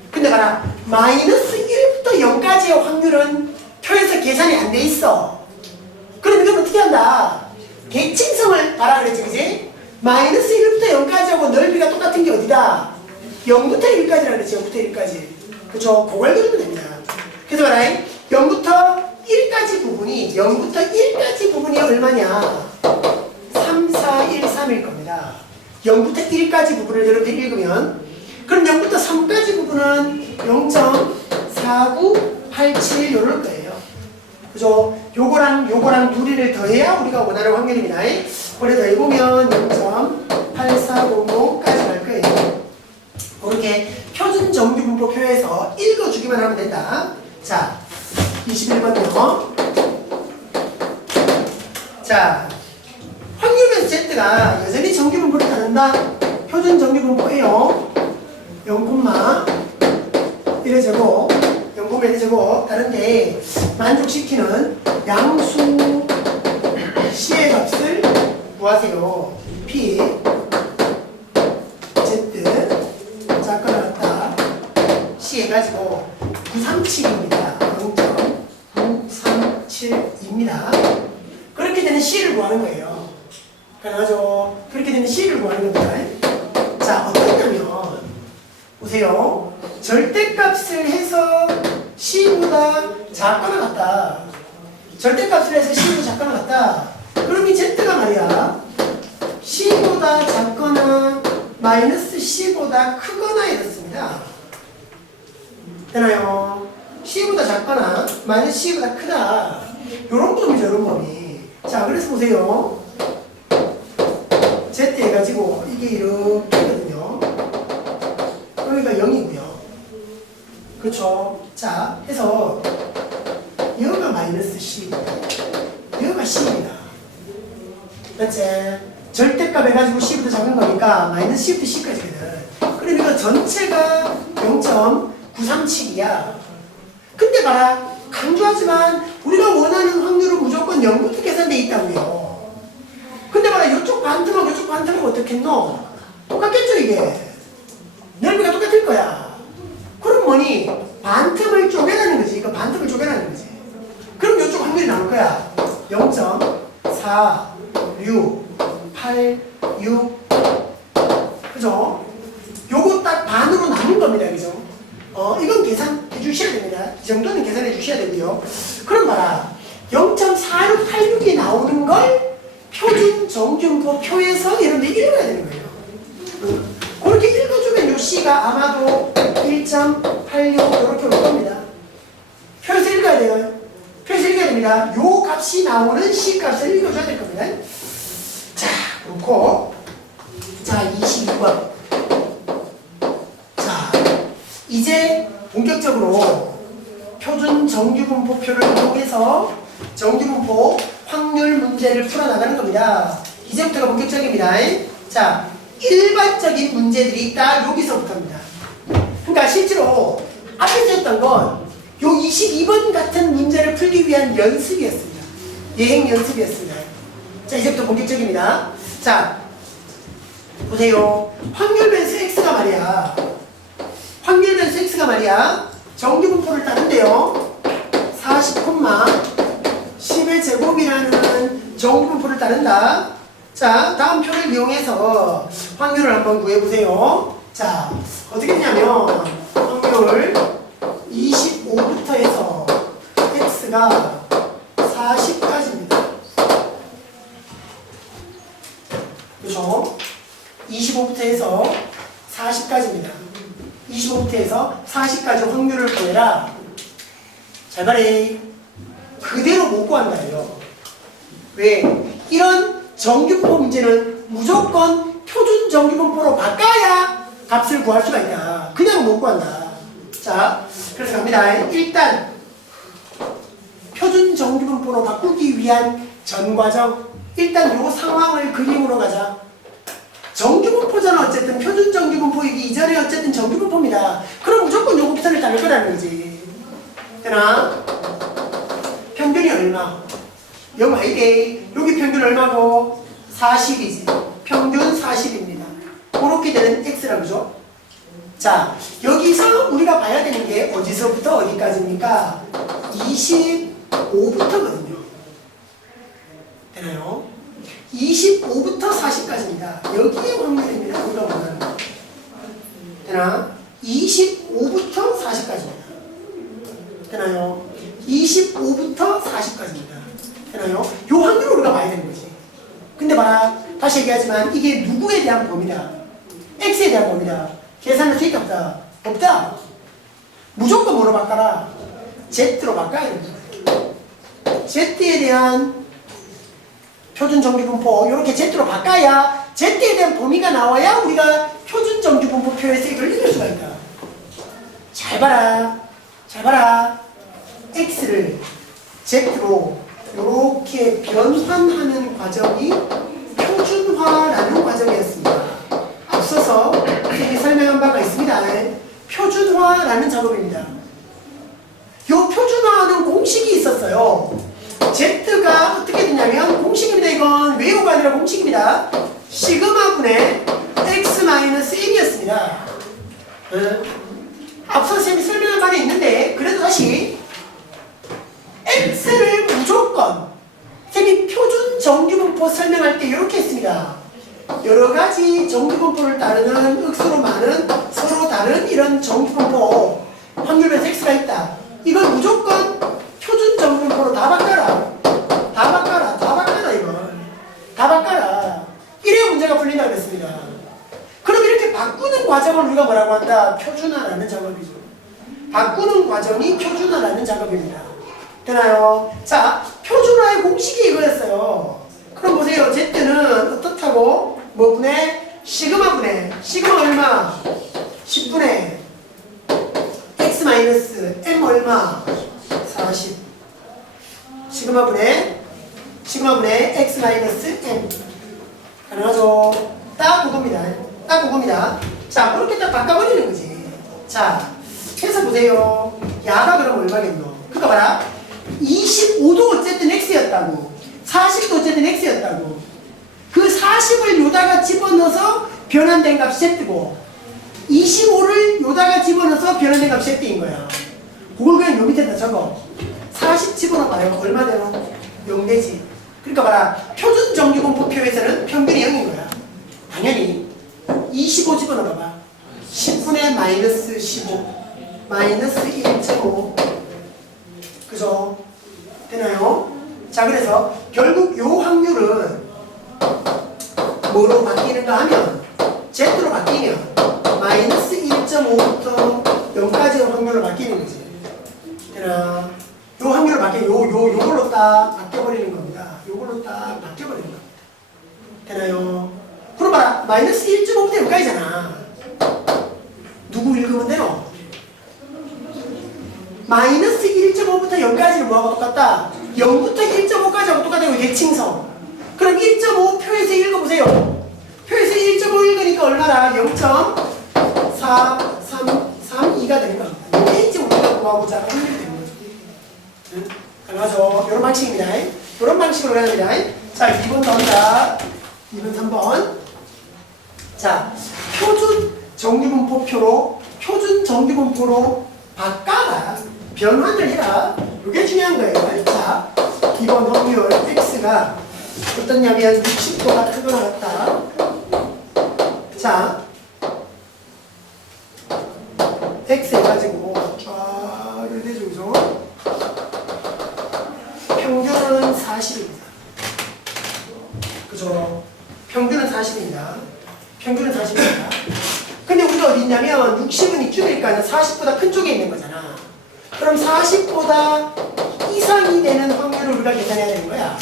근데 봐라, 마이너스 1부터 0까지의 확률은 표에서 계산이 안 돼 있어. 그럼 이건 어떻게 한다? 대칭성을 봐라 그랬지, 그지? 마이너스 1부터 0까지하고 넓이가 똑같은 게 어디다? 0부터 1까지라 그랬지, 0부터 1까지. 그쵸? 그걸 그리면 됩니다. 그래서 봐라, 0부터 1까지 부분이, 0부터 1까지 부분이 얼마냐? 3, 4, 1, 3일 겁니다. 0부터 1까지 부분을 여러분들 읽으면, 그럼 0부터 3까지 부분은 0.4987 이럴 거예요. 그죠? 요거랑 둘이를 더해야 우리가 원하는 확률입니다. 그래 더해보면 0.8400까지 갈 거예요. 그렇게 표준 정규분포표에서 읽어주기만 하면 된다. 자, 21번요. 자, 확률에서 Z Z가 여전히 정규분포를 따른다. 표준 정규분포예요. 0,1제곱 0,1제곱 다른데 만족시키는 양수 C의 값을 구하세요. P Z 작거나 같다 C 해가지고 937입니다. 0.937입니다. 그렇게 되는 C를 구하는 거예요. 가능하죠? 그렇게 되는 C를 구하는 겁니다. 자, 어떠냐면 보세요. 절대값을 해서 C보다 작거나 같다. 절대값을 해서 C보다 작거나 같다. 그럼 이 Z가 말이야 C보다 작거나 마이너스 C보다 크거나 이렇습니다. 되나요? C보다 작거나 마이너스 C보다 크다. 요런 범위죠, 요런 범위. 자, 그래서 보세요. Z 해가지고 이게 이렇게거든요. 그러니까 0이고요. 그렇죠? 자, 해서 여기가 마이너스 C, 여기가 C입니다. 맞지? 절대값 해가지고 C부터 작은 거니까 마이너스 C부터 C까지거든. 그럼 이거 전체가 0.937이야. 근데 봐라, 강조하지만 우리가 원하는 확률은 무조건 0부터 계산돼 있다고요. 근데 봐라, 이쪽 반틈하고 이쪽 반틈하고 어떻게 했노? 똑같겠죠, 이게? 넓이가 똑같을 거야. 그럼 뭐니? 반틈을 쪼개라는 거지. 이거 반틈을 쪼개라는 거지. 그럼 이쪽 확률이 나올 거야. 0.4686. 그죠? 요거 딱 반으로 나눈 겁니다. 그죠? 이건 계산해 주셔야 됩니다. 이 정도는 계산해 주셔야 되고요. 그럼 봐라. 0.4686이 나오는 걸 표준 정규분포 표에서 이런 데 읽어야 되는 거예요. 그렇게 읽어주면 요 C가 아마도 1.86 이렇게 올 겁니다. 표에서 읽어야 돼요. 표에서 읽어야 됩니다. 요 값이 나오는 C 값을 읽어줘야 될 겁니다. 자, 그렇고 자, 22번. 자, 이제 본격적으로 표준 정규분포표를 이용해서 정규분포 확률 문제를 풀어나가는 겁니다. 이제부터가 본격적입니다. 자, 일반적인 문제들이 딱 여기서부터입니다. 그러니까 실제로 앞에서 했던 건 요 22번 같은 문제를 풀기 위한 연습이었습니다. 예행 연습이었습니다. 자, 이제부터 본격적입니다. 자, 보세요. 확률 변수 X가 말이야. 확률 변수 X가 말이야. 정규분포를 따른대요. 40,10의 제곱이라는 정규분포를 따른다. 자, 다음 표를 이용해서 확률을 한번 구해보세요. 자, 어떻게 되냐면 확률 25부터 해서 X가 40까지입니다. 그렇죠? 25부터 해서 40까지입니다. 25부터 해서 40까지 확률을 구해라. 잘 말해. 그대로 못 구한다요. 왜? 이런 정규분포 문제는 무조건 표준 정규분포로 바꿔야 값을 구할 수가 있다. 그냥 못 구한다. 자, 그래서 갑니다. 일단 표준 정규분포로 바꾸기 위한 전 과정. 일단 요 상황을 그림으로 가자. 정규분포잖아. 어쨌든 표준 정규분포이기 이전에 어쨌든 정규분포입니다. 그럼 무조건 요 곱선을 따를 거라는 거지. 되나? 평균이 얼마? 0 아이데. 여기 평균 얼마고? 40이지. 평균 40입니다. 그렇게 되는 X라고 그러죠? 자, 여기서 우리가 봐야 되는 게 어디서부터 어디까지입니까? 25부터거든요. 되나요? 25부터 40까지입니다. 여기에 확률입니다. 우리가 원하는 거. 되나? 25부터 40까지입니다. 되나요? 25부터 40까지입니다. 되나요? 요 확률을 우리가 봐야 되는 거지. 근데 봐라. 다시 얘기하지만 이게 누구에 대한 범위다? X에 대한 범위다. 계산할 수 있다 없다? 없다. 무조건 뭐로 바꿔라? Z로 바꿔야 됩니다. Z에 대한 표준 정규분포 이렇게 Z로 바꿔야 Z에 대한 범위가 나와야 우리가 표준 정규분포표에서 이걸 읽을 수가 있다. 잘 봐라. 잘 봐라. X를 Z로 이렇게 변환하는 과정이 표준화 작업입니다. 표준화라는 작업입니다. 요 표준화하는 공식이 있었어요. Z가 어떻게 되냐면 공식입니다. 이건 외우가 아니라 공식입니다. 시그마분의 x-m이었습니다. 앞서 쌤이 설명한 바에 있는데 그래도 다시 x를 무조건 쌤이 표준 정규분포 설명할 때 이렇게 했습니다. 여러가지 정규분포를 따르는 억수로 많은 서로 다른 이런 정규분포 확률에서 x가 있다. 이걸 무조건 표준 정규분포로 다 바꿔라. 이걸. 다 바꿔라. 이래야 문제가 풀린다 그랬습니다. 그럼 이렇게 바꾸는 과정을 우리가 뭐라고 한다? 표준화라는 작업이죠. 바꾸는 과정이 표준화라는 작업입니다. 되나요? 자, 표준화의 공식이 이거였어요. 그럼 보세요. Z는 어떻다고? 뭐 분의? 시그마 얼마? 10분의 x 마이너스 m 얼마? 40. 시그마 분의 x 마이너스 m. 가능하죠? 딱 그겁니다. 자, 그렇게 딱 바꿔버리는 거지. 자, 해서 보세요. 야가 그럼 얼마겠노? 그거 봐라. 25도 어쨌든 x였다고. 40도 어쨌든 x였다고. 그 40을 요다가 집어넣어서 변환된 값이 z고 25를 요다가 집어넣어서 변환된 값이 z인 거야. 그걸 그냥 요 밑에다 적어. 40 집어넣어봐요. 얼마 되노? 0 되지. 그러니까 봐라. 표준 정규분포표에서는 평균이 0인 거야. 당연히 25 집어넣어봐. 10분의 마이너스 15 마이너스 1.5 그죠? 되나요? 자, 그래서 결국 요 확률은 뭐로 바뀌는가 하면 Z로 바뀌면 마이너스 1.5부터 0까지의 확률로 바뀌는 거지. 되나? 요 확률로 요걸로 딱 바뀌어버리는 겁니다. 요걸로 딱 바뀌어버리는 겁니다. 되나요? 그럼 봐라. 마이너스 1.5부터 0까지잖아. 누구 읽으면 되노? 마이너스 1.5부터 0까지는 뭐하고 똑같다? 0부터 1.5까지하고 똑같다고 대칭성. 그럼 1.5 표에서 읽어보세요. 표에서 1.5 읽으니까 얼마나? 0.4332가 되는 겁니다. 이게 이제 우리가 구하고자 하는 확률이 되는 거죠. 응? 가능하죠? 이런 방식입니다. 이런 방식으로 가야 됩니다. 자, 2번 나온다. 2번 3번. 자, 표준 정규분포로 바꿔라. 변환을 해라. 이게 중요한 거예요. 자, 기본 확률 x가 어떻냐면 60보다 크거나 같다. 자, x 해가지고 쫙을 대주죠. 평균은 40입니다. 그죠? 평균은 40입니다. 근데 우리가 어디 있냐면 60은 이쪽이니까 40보다 큰 쪽에 있는 거잖아. 그럼 40보다 이상이 되는 확률을 우리가 계산해야 되는 거야.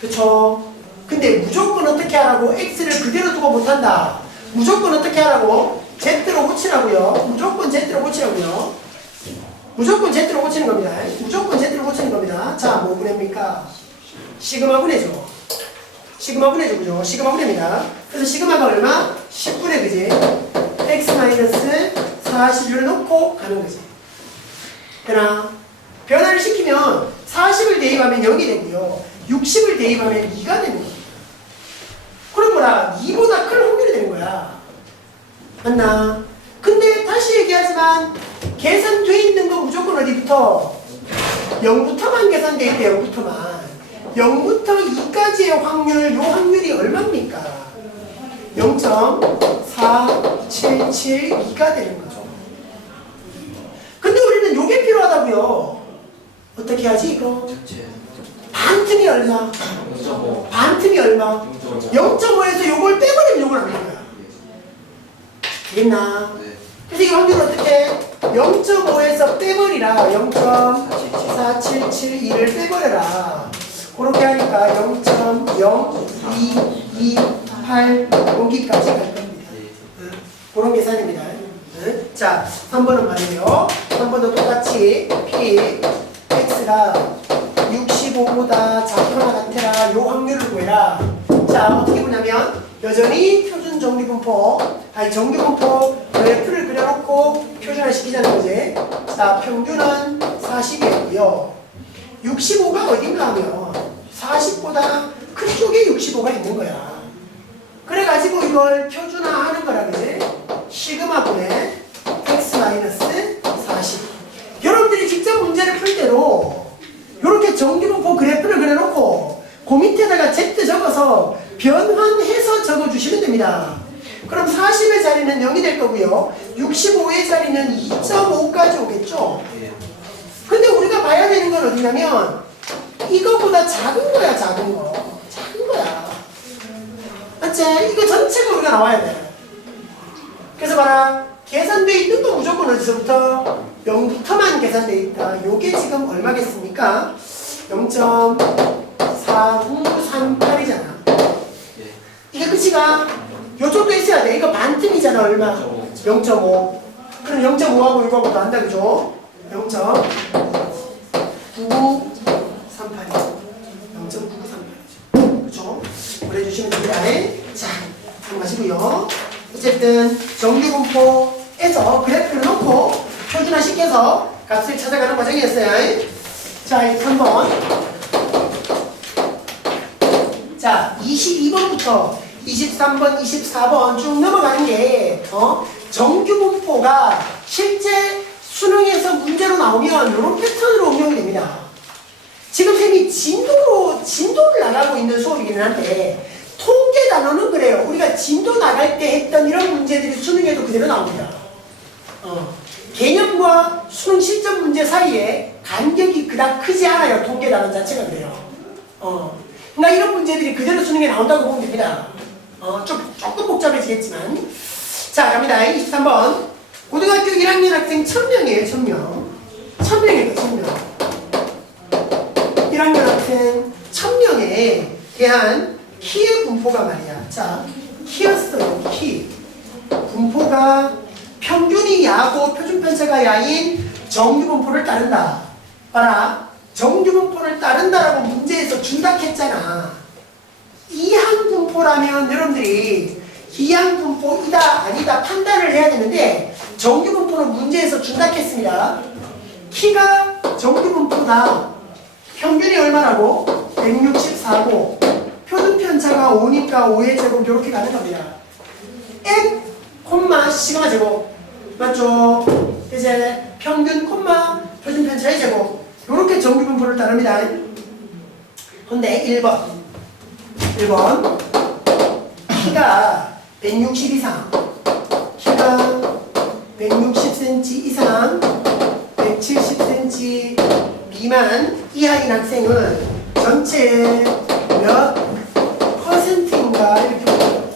그쵸? 근데 무조건 어떻게 하라고? x를 그대로 두고 못한다. 무조건 어떻게 하라고? z로 고치라고요. 무조건 z로 고치는 겁니다. 자, 뭐 분해입니까? 시그마 분해죠. 그죠? 시그마 분해입니다. 그래서 시그마가 얼마? 10분의 그지? x-40을 넣고 가는 거지. 되나? 변화를 시키면 40을 대입하면 0이 되고요. 60을 대입하면 2가 되는 거야. 그럼 뭐라? 2보다 큰 확률이 되는 거야. 맞나? 근데 다시 얘기하지만 계산돼 있는 거 무조건 어디부터? 0부터만 계산돼 있대. 0부터 2까지의 확률, 요 확률이 얼마입니까? 0.4772가 되는 거죠. 근데 우리는 요게 필요하다고요. 어떻게 하지 이거? 반틈이 얼마? 0.5에서 요걸 빼버리면 요걸 안 되는 거야. 되겠나? 그래서 이 확률을 어떻게? 0.5에서 빼버리라. 0.4772를 빼버려라. 그렇게 하니까 0.0228 여기까지 갈 겁니다. 그런 계산입니다. 자, 3번은 말이에요. 3번도 똑같이 P, X가 65보다 작거나 같으라 요 확률을 구해라. 자, 어떻게 보냐면 여전히 표준 무슨 정규분포? 아니 정규분포 그래프를 그려놓고 표준화 시키자는 거지. 자, 평균은 40이었고요. 65가 어딘가 하면 40보다 큰 쪽에 65가 있는 거야. 그래가지고 이걸 표준화하는 거라 그지? 시그마분의 x-40. 여러분들이 직접 문제를 풀 때도 이렇게 정규분포 그래프를 그려놓고 그 밑에다가 Z 적어서 변환해서 적어주시면 됩니다. 그럼 40의 자리는 0이 될 거고요. 65의 자리는 2.5까지 오겠죠? 근데 우리가 봐야 되는 건 어디냐면 이거보다 작은 거야, 작은 거. 작은 거야. 맞지? 이거 전체가 우리가 나와야 돼. 그래서 봐라. 계산돼 있는 거 무조건 어디서부터? 0부터만 계산돼 있다. 요게 지금 얼마겠습니까? 0.4938이잖아. 이게 끝이가 요쪽도 있어야 돼. 이거 반틈이잖아. 얼마? 0.5. 그럼 0.5하고 이거하고 더 한다. 그죠? 0.9938이죠. 0.9938이죠. 그죠? 보내주시면 됩니다. 자, 한번 마시고요. 어쨌든 정규분포에서 그래프를 놓고 표준화 시켜서 값을 찾아가는 과정이었어요. 자, 3번. 자, 22번부터 23번, 24번 쭉 넘어가는 게 정규분포가 실제 수능에서 문제로 나오면 이런 패턴으로 응용이 됩니다. 지금 쌤이 진도를 나가고 있는 수업이기는 한데 통계 단어는 그래요. 우리가 진도 나갈 때 했던 이런 문제들이 수능에도 그대로 나옵니다. 개념과 수능 실전 문제 사이에 간격이 그닥 크지 않아요. 통계 단원 자체가 그래요. 그러니까 이런 문제들이 그대로 수능에 나온다고 보면 됩니다. 조금 복잡해지겠지만. 자, 갑니다. 23번. 고등학교 1학년 학생 1000명이에요. 1000명. 1000명이에요. 1000명. 1학년 학생 1000명에 대한 키의 분포가 말이야. 자, 키였어요. 키. 분포가 평균이 야고 표준편차가 야인 정규분포를 따른다. 봐라. 정규분포를 따른다라고 문제에서 준다 했잖아. 이항분포라면 여러분들이 이항분포이다 아니다 판단을 해야 되는데 정규분포는 문제에서 준다 했습니다. 키가 정규분포다. 평균이 얼마라고? 164고 표준편차가 5니까 5의 제곱 이렇게 가는 겁니다. n, 시그마 제곱 맞죠? 이제 평균, 표준편차의 제곱 이렇게 정규분포를 따릅니다. 근데 1번 키가 160 이상 키가 160cm 이상 170cm 미만 이하인 학생은 전체의 몇 퍼센트인가 이렇게 물어요.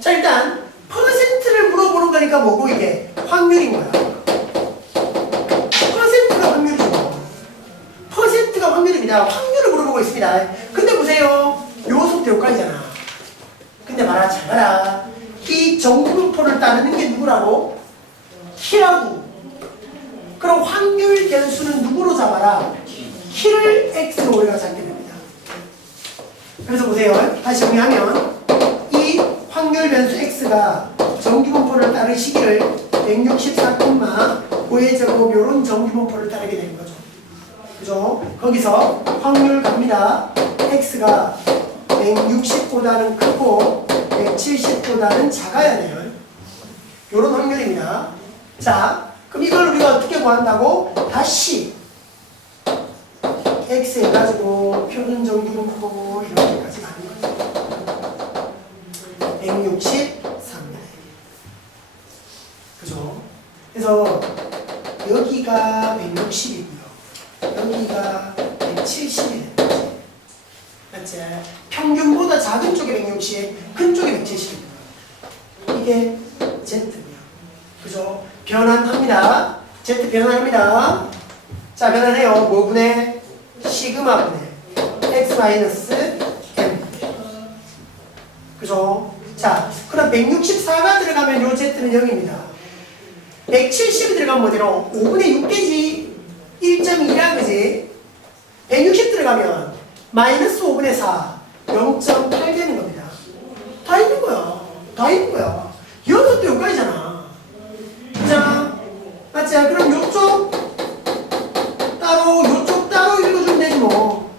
자, 일단 퍼센트를 물어보는 거니까 뭐고 이게? 확률인 거야. 퍼센트가 확률이죠. 퍼센트가 확률입니다. 확률을 물어보고 있습니다. 근데 보세요. 요속도 여기까지잖아. 근데 말아, 잘 봐라. 이 정규분포를 따르는 게 누구라고? 키라고. 그럼 확률 변수는 누구로 잡아라? 키를 x로 우리가 잡게 됩니다. 그래서 보세요. 다시 정리하면 이 확률 변수 x가 정규분포를 따른 시기를 164,5의 제곱 요런 정규분포를 따르게 되는 거죠. 그죠? 거기서 확률 갑니다. x가 160보다는 크고 170보다는 작아야 돼요. 요런 확률입니다. 자, 그럼 이걸 우리가 어떻게 구한다고? 다시 x 해가지고 표준 정규분포 이렇게까지 가는 거죠. 163입니다. 그죠? 그래서 여기가 160이고요. 여기가 170이 되는 거지. 맞지? 평균보다 작은 쪽에 160, 큰 쪽에 170입니다. 이게 Z고요. 그죠? 변환합니다. Z 변환합니다. 자, 변환해요. 뭐분의? 시그마분의 x-m. 그죠? 자, 그럼 164가 들어가면 요 Z는 0입니다. 170이 들어가면 뭐대로? 5분의 6 되지. 1.2야, 그지? 160 들어가면 마이너스 5분의 4, 0.8 되는 겁니다. 다 있는 거야. 다 있는 거야. 여기서부터 여기까지잖아. 자, 맞지? 그럼 요쪽 따로, 요쪽 따로 읽어주면 되지 뭐.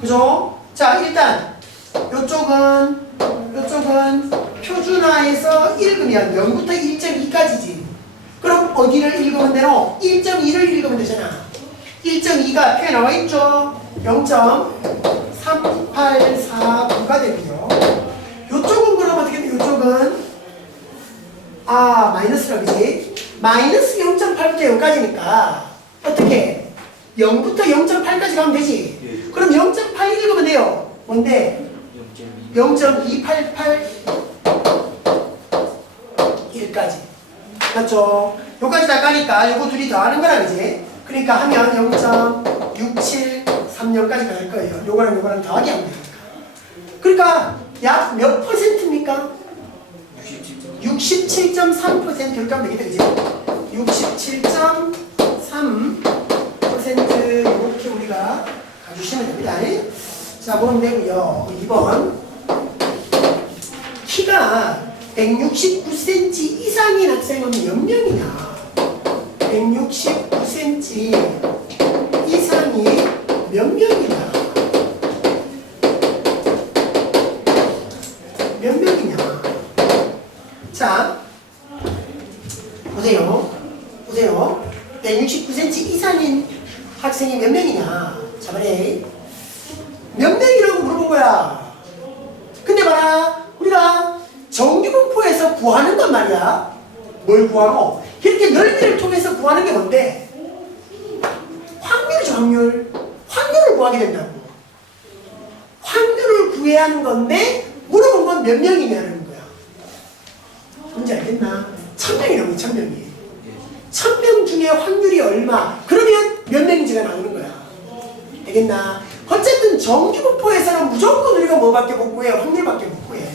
그죠? 자, 일단 요쪽은 표준화해서 읽으면 0부터 1.2까지지. 그럼 어디를 읽으면 되노? 1.2를 읽으면 되잖아. 1.2가 표에 나와 있죠? 0.3849가 되고요. 요쪽은 그럼 어떻게 돼? 요쪽은 마이너스라 그지? 마이너스 0.8부터 0까지니까 어떻게? 0부터 0.8까지 가면 되지? 그럼 0.8 읽으면 돼요. 뭔데? 0.2881까지. 맞죠? 요까지 다 가니까 요거 둘이 더하는 거라 그지? 그러니까 하면 0.6730까지 갈 거예요. 요거랑 요거랑 더하기 하면 되니까. 그러니까 약 몇 퍼센트입니까? 67.3% 이렇게 하면 되겠다 그지? 67.3% 이렇게 우리가 가주시면 됩니다. 자, 보면 되고요. 2번 키가 169cm 이상인 학생은 몇 명이냐? 169cm 이상이 몇 명이냐? 몇 명이냐? 자, 보세요. 169cm 이상인 학생이 몇 명이냐? 자, 그래. 몇 명이라고 물어본 거야. 근데 봐라, 우리가 정규분포에서 구하는 건 말이야. 뭘 구하노? 이렇게 넓이를 통해서 구하는 게 뭔데? 확률이죠, 확률. 확률을 구하게 된다고. 확률을 구해야 하는 건데 물어본 건 몇 명이냐는 거야. 뭔지 알겠나? 1000명이라고, 1000명이. 1000명 중에 확률이 얼마? 그러면 몇 명인지가 나오는 거야. 알겠나? 어쨌든 정규분포에서는 무조건 우리가 뭐밖에 못 구해? 확률밖에 못 구해.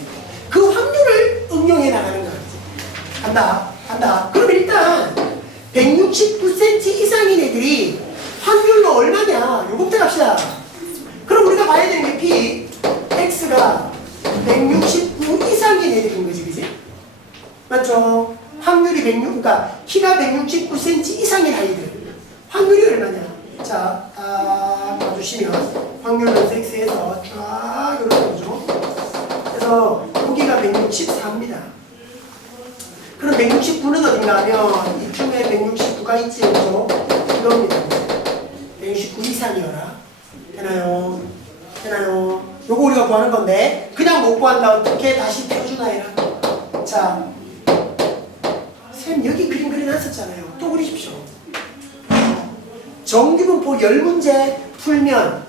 그 확률을 응용해 나가는 거야. 간다. 그럼 일단 169cm 이상인 애들이 확률로 얼마냐? 요거부터 갑시다. 그럼 우리가 봐야 되는 게 P, X가 169 이상인 애들인 거지, 그지? 맞죠? 확률이 106, 그러니까 키가 169cm 이상인 아이들. 확률이 얼마냐? 자, 봐주시면 확률 변수 X에서 쫙 이렇게 보죠. 그래서 여기가 164입니다. 그럼 169는 어딘가 하면 이쯤에 169가 있지, 그죠? 이겁니다. 169 이상이어라. 되나요? 요거 우리가 구하는 건데 그냥 못 구한다. 어떻게 다시 표준화해라. 자, 쌤 여기 그림 그려놨었잖아요. 또 그리십시오. 정규분포 10문제 풀면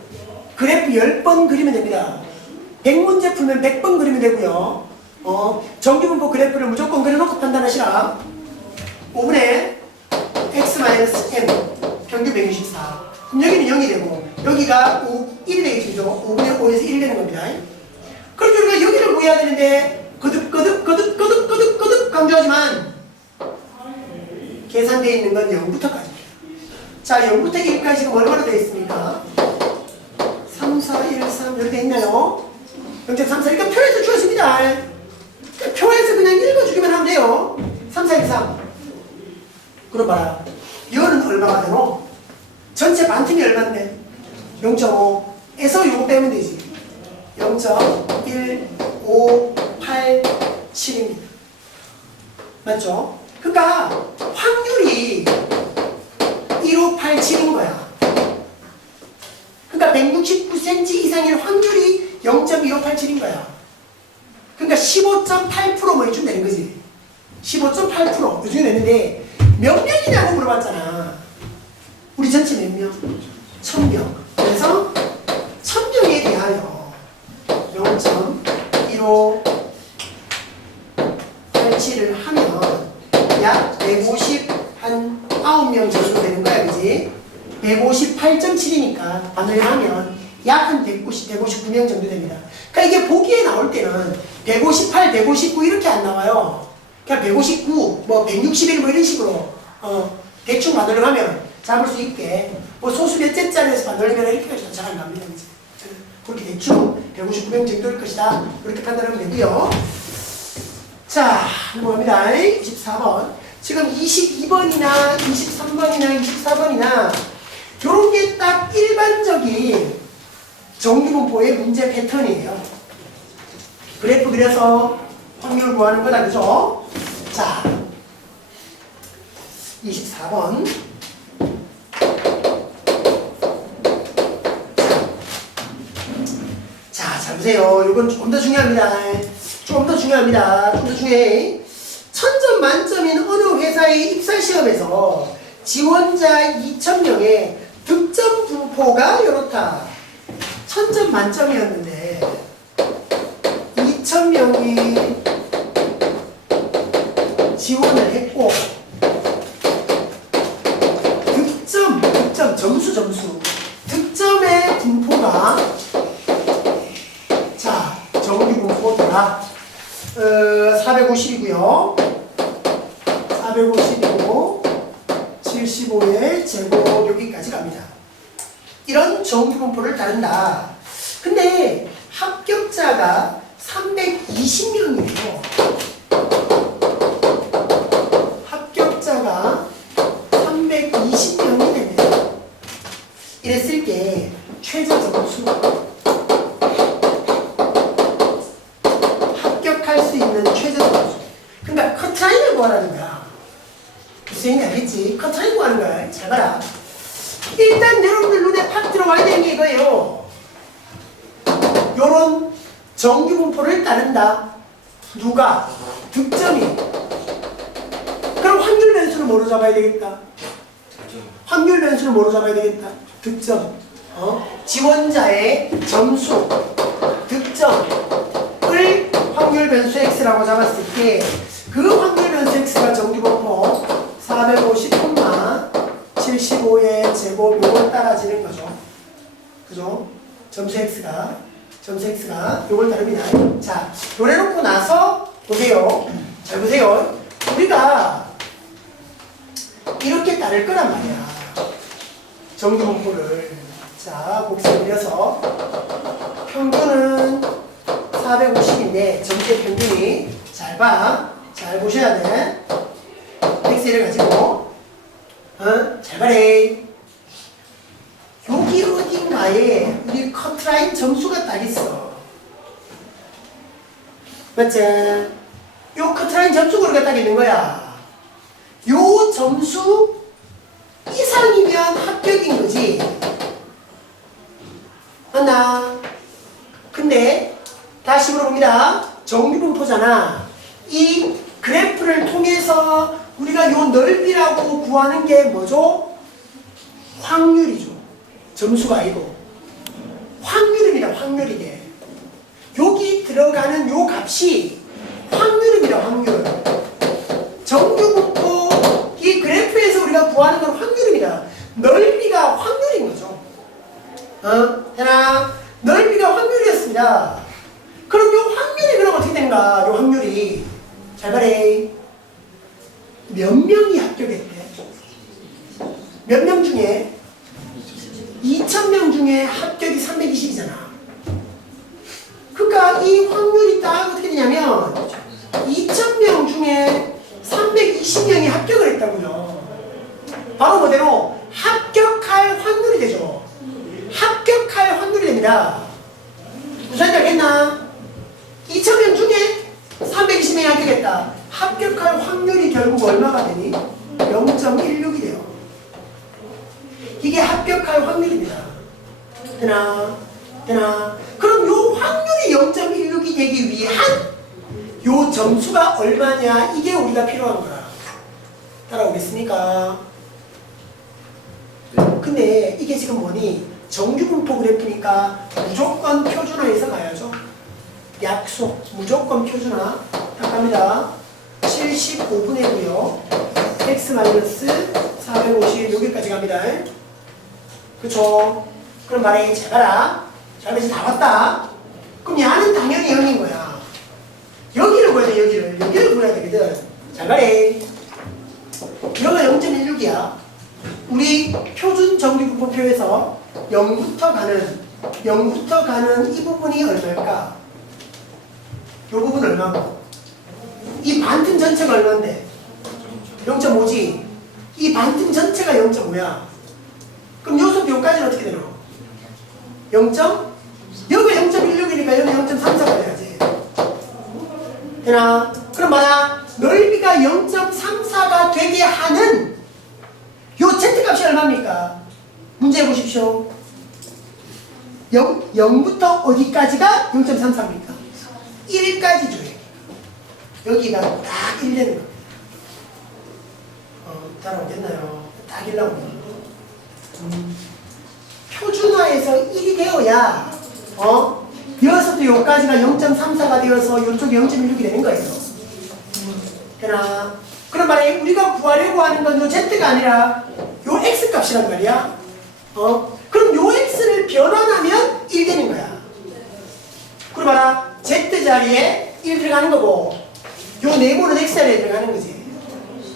그래프 10번 그리면 됩니다. 100문제 풀면 100번 그리면 되고요. 정규분포 그래프를 무조건 그려놓고 판단하시라. 5분의 x-n 평균 164. 그럼 여기는 0이 되고 여기가 1이 되겠죠. 5분의 5에서 1이 되는 겁니다. 그렇게 우리가 여기를 구해야 되는데 거듭 강조하지만 계산되어 있는 건 0부터까지. 자, 0부터 1까지 지금 얼마나 되어 있습니까? 3, 4, 1, 3 이렇게 되어 있나요? 0.34. 그러니까 표에서 주었습니다. 그러니까 표에서 그냥 읽어주기만 하면 돼요. 3, 4, 1, 3. 그럼 봐라. 이거는 얼마가 되노? 전체 반틈이 얼마인데? 0.5에서 요거 빼면 되지. 0.1587입니다. 맞죠? 그러니까 확률이 1587인 거야. 그러니까 169cm 이상일 확률이 0.1587인 거야. 그러니까 15.8% 뭐 이쯤 되는 거지. 15.8% 요즘에 됐는데 몇 명이냐고 물어봤잖아. 우리 전체 몇 명? 1000명. 그래서 1000명에 대하여 0.1587을 하면 약 159명 정도 되는 거야, 그지? 158.7이니까 반응하면 약 한 159명 정도 됩니다. 그러니까 이게 보기에 나올 때는 158, 159 이렇게 안 나와요. 그냥 159, 뭐 161 뭐 이런 식으로 대충 반응하면 잡을 수 있게 뭐 소수 몇째 자리에서 반응하면 이렇게까지 잘 안 갑니다. 그치? 그렇게 대충 159명 정도일 것이다. 이렇게 판단하면 되고요. 자, 넘어갑니다. 24번. 지금 22번이나 23번이나 24번이나 요런 게 딱 일반적인 정규분포의 문제 패턴이에요. 그래프 그려서 확률 구하는 거다, 그죠? 자, 24번. 자, 잘 보세요. 이건 조금 더 중요합니다. 좀 더 중요합니다. 좀 더 중요해. 1000점 만점인 어느 회사의 입사시험에서 지원자 2000명의 득점 분포가 이렇다. 1000점 만점이었는데 2000명이 지원을 했고 점수 득점의 분포가 자 정규 분포더라 450이고요 450이고 75의 제곱 여기까지 갑니다. 이런 정규 분포를 따른다. 근데 합격자가 320명이에요. 합격자가 320명이 됩니다. 이랬을 때 최저 점수 합격할 수 있는 최저 점수 그러니까 커트라인을 구하라는 거야. 무슨 얘기인지 알겠지? 커트라인 구하는 거야. 잘 봐라. 일단 여러분들 눈에 팍 들어와야 되는 게 이거예요. 요런 정규 분포를 따른다. 누가? 득점이. 그럼 확률 변수를 뭐로 잡아야 되겠다? 확률 변수를 뭐로 잡아야 되겠다? 득점. 지원자의 점수, 득점을 확률 변수 x라고 잡았을 때 그 확률 변수 x가 정규 분포 450, 75의 제곱 요걸 따라지는 거죠. 그죠? 점수 x가 요걸 따릅니다. 자, 요래 놓고 나서 보세요. 잘 보세요. 우리가 이렇게 따를 거란 말이야. 정규 분포를. 자, 복수 그려서 평균은 450인데 점수의 평균이 잘 봐. 잘 보셔야 돼. x를 가지고 잘 봐래. 여기 어딘가에 우리 커트라인 점수가 딱 있어. 맞지? 요 커트라인 점수가 우리가 딱 있는 거야. 요 점수 이상이면 합격인 거지. 맞나? 근데 다시 물어봅니다. 정규분포잖아. 이 그래프를 통해서 우리가 요 넓이라고 구하는 게 뭐죠? 확률이죠. 점수가 아니고 확률입니다. 확률이게. 여기 들어가는 요 값이 확률입니다. 확률. 정규분포 이 그래프에서 우리가 구하는 건 확률입니다. 넓이가 확률인 거죠. 되나? 넓이가 확률이었습니다. 그럼 요 확률이 그럼 어떻게 되는가? 요 확률이 잘 봐래. 몇 명이 합격했대? 몇 명 중에? 2000명 중에 합격이 320이잖아. 그러니까 이 확률이 딱 어떻게 되냐면 2000명 중에 320명이 합격을 했다고요. 바로 그대로 합격할 확률이 되죠. 합격할 확률이 됩니다. 무슨 말인지 알겠나? 2000명 중에 320명이 합격했다. 합격할 확률이 결국 얼마가 되니? 0.16이 돼요. 이게 합격할 확률입니다. 되나? 그럼 요 확률이 0.16이 되기 위한 요 점수가 얼마냐? 이게 우리가 필요한 거야. 따라오겠습니까? 근데 이게 지금 뭐니? 정규분포 그래프니까 무조건 표준화해서 가야죠. 약속, 무조건 표준화. 딱 갑니다. 75분의 9요. x-450 여기까지 갑니다. 그쵸? 그럼 말해. 잘 봐라. 잘 봐서 다 왔다. 그럼 야는 당연히 0인 거야. 여기를 구해야 돼. 여기를 구해야 되거든. 잘 봐래. 여기가 0.16이야. 우리 표준 정규분포표에서 0부터 가는 이 부분이 얼마일까? 이 부분 얼마고? 이 반틈 전체가 얼마인데? 0.5지. 이 반틈 전체가 0.5야. 그럼 요수 요까지는 어떻게 되노? 0. 여기 0.16이니까 여기 0.34가 돼야지. 되나? 그럼 맞아. 넓이가 0.34가 되게 하는 요 Z값이 얼마입니까? 문제 보십시오. 0부터 어디까지가 0.34입니까? 1까지 줘요. 여기가 딱 1 되는 겁니다. 따라오겠나요? 딱 1 나옵니다. 표준화해서 1이 되어야 여기서도 여기까지가 0.34가 되어서 이쪽이 0.16이 되는 거예요. 되나? 그런 말에 우리가 구하려고 하는 건 요 Z가 아니라 요 X 값이란 말이야. 그럼 요 X를 변환하면 1 되는 거야. 그럼 봐라. Z 자리에 1 들어가는 거고 요 네모는 X 자리에 들어가는 거지.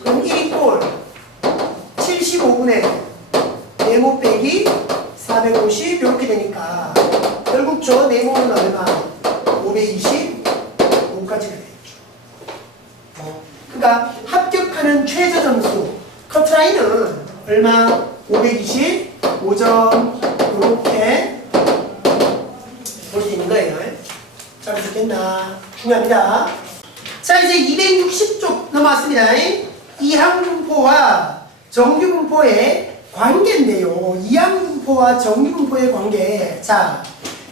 그럼 1 꼴 75분의 네모 빼기 450 이렇게 되니까 결국 저 네모는 얼마? 525까지가 되겠죠. 그러니까 합격하는 최저 점수 커트라인은 얼마? 525점 이렇게 볼 수 있는 거예요. 잘 보셨겠나? 중요합니다. 자, 이제 260쪽 넘어왔습니다. 이항분포와 정규분포의 관계인데요. 이항분포와 정규분포의 관계. 자,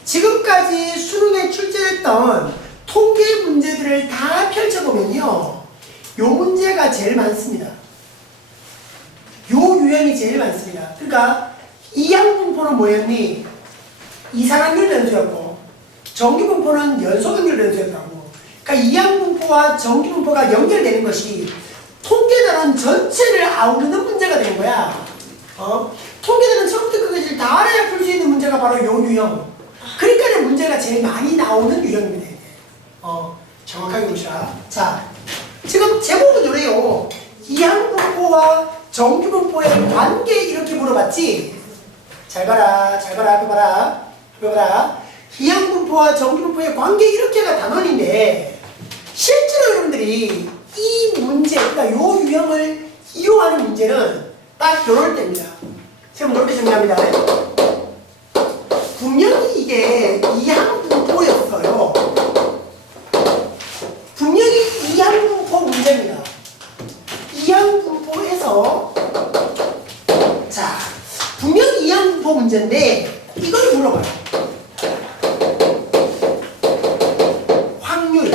지금까지 수능에 출제했던 통계 문제들을 다 펼쳐보면요. 요 문제가 제일 많습니다. 요 유형이 제일 많습니다. 그러니까 이항분포는 뭐였니? 이산확률 변수였고 정규분포는 연소확률 변수였다고. 그러니까 이항분포와 정규분포가 연결되는 것이 통계단원 전체를 아우르는 문제가 되는 거야. 통계단원 처음부터 끝까지 다 알아야 풀 수 있는 문제가 바로 요 유형. 그러니까 문제가 제일 많이 나오는 유형입니다. 정확하게 보시라. 자, 지금 제목은 이래요. 이항분포와 정규분포의 관계 이렇게 물어봤지? 잘 봐라, 잘 봐라, 그 봐라, 그 봐라. 이항분포와 정규분포의 관계 이렇게가 단원인데 실제로 여러분들이 이 문제, 그러니까 요 유형을 이용하는 문제는 딱 요럴 때입니다. 지금 이렇게 정리합니다. 분명히 이게 이항분포였어요. 분명히 이항분포 문제입니다. 이항분포에서 자, 분명히 이항분포 문제인데 이걸 물어봐요. 확률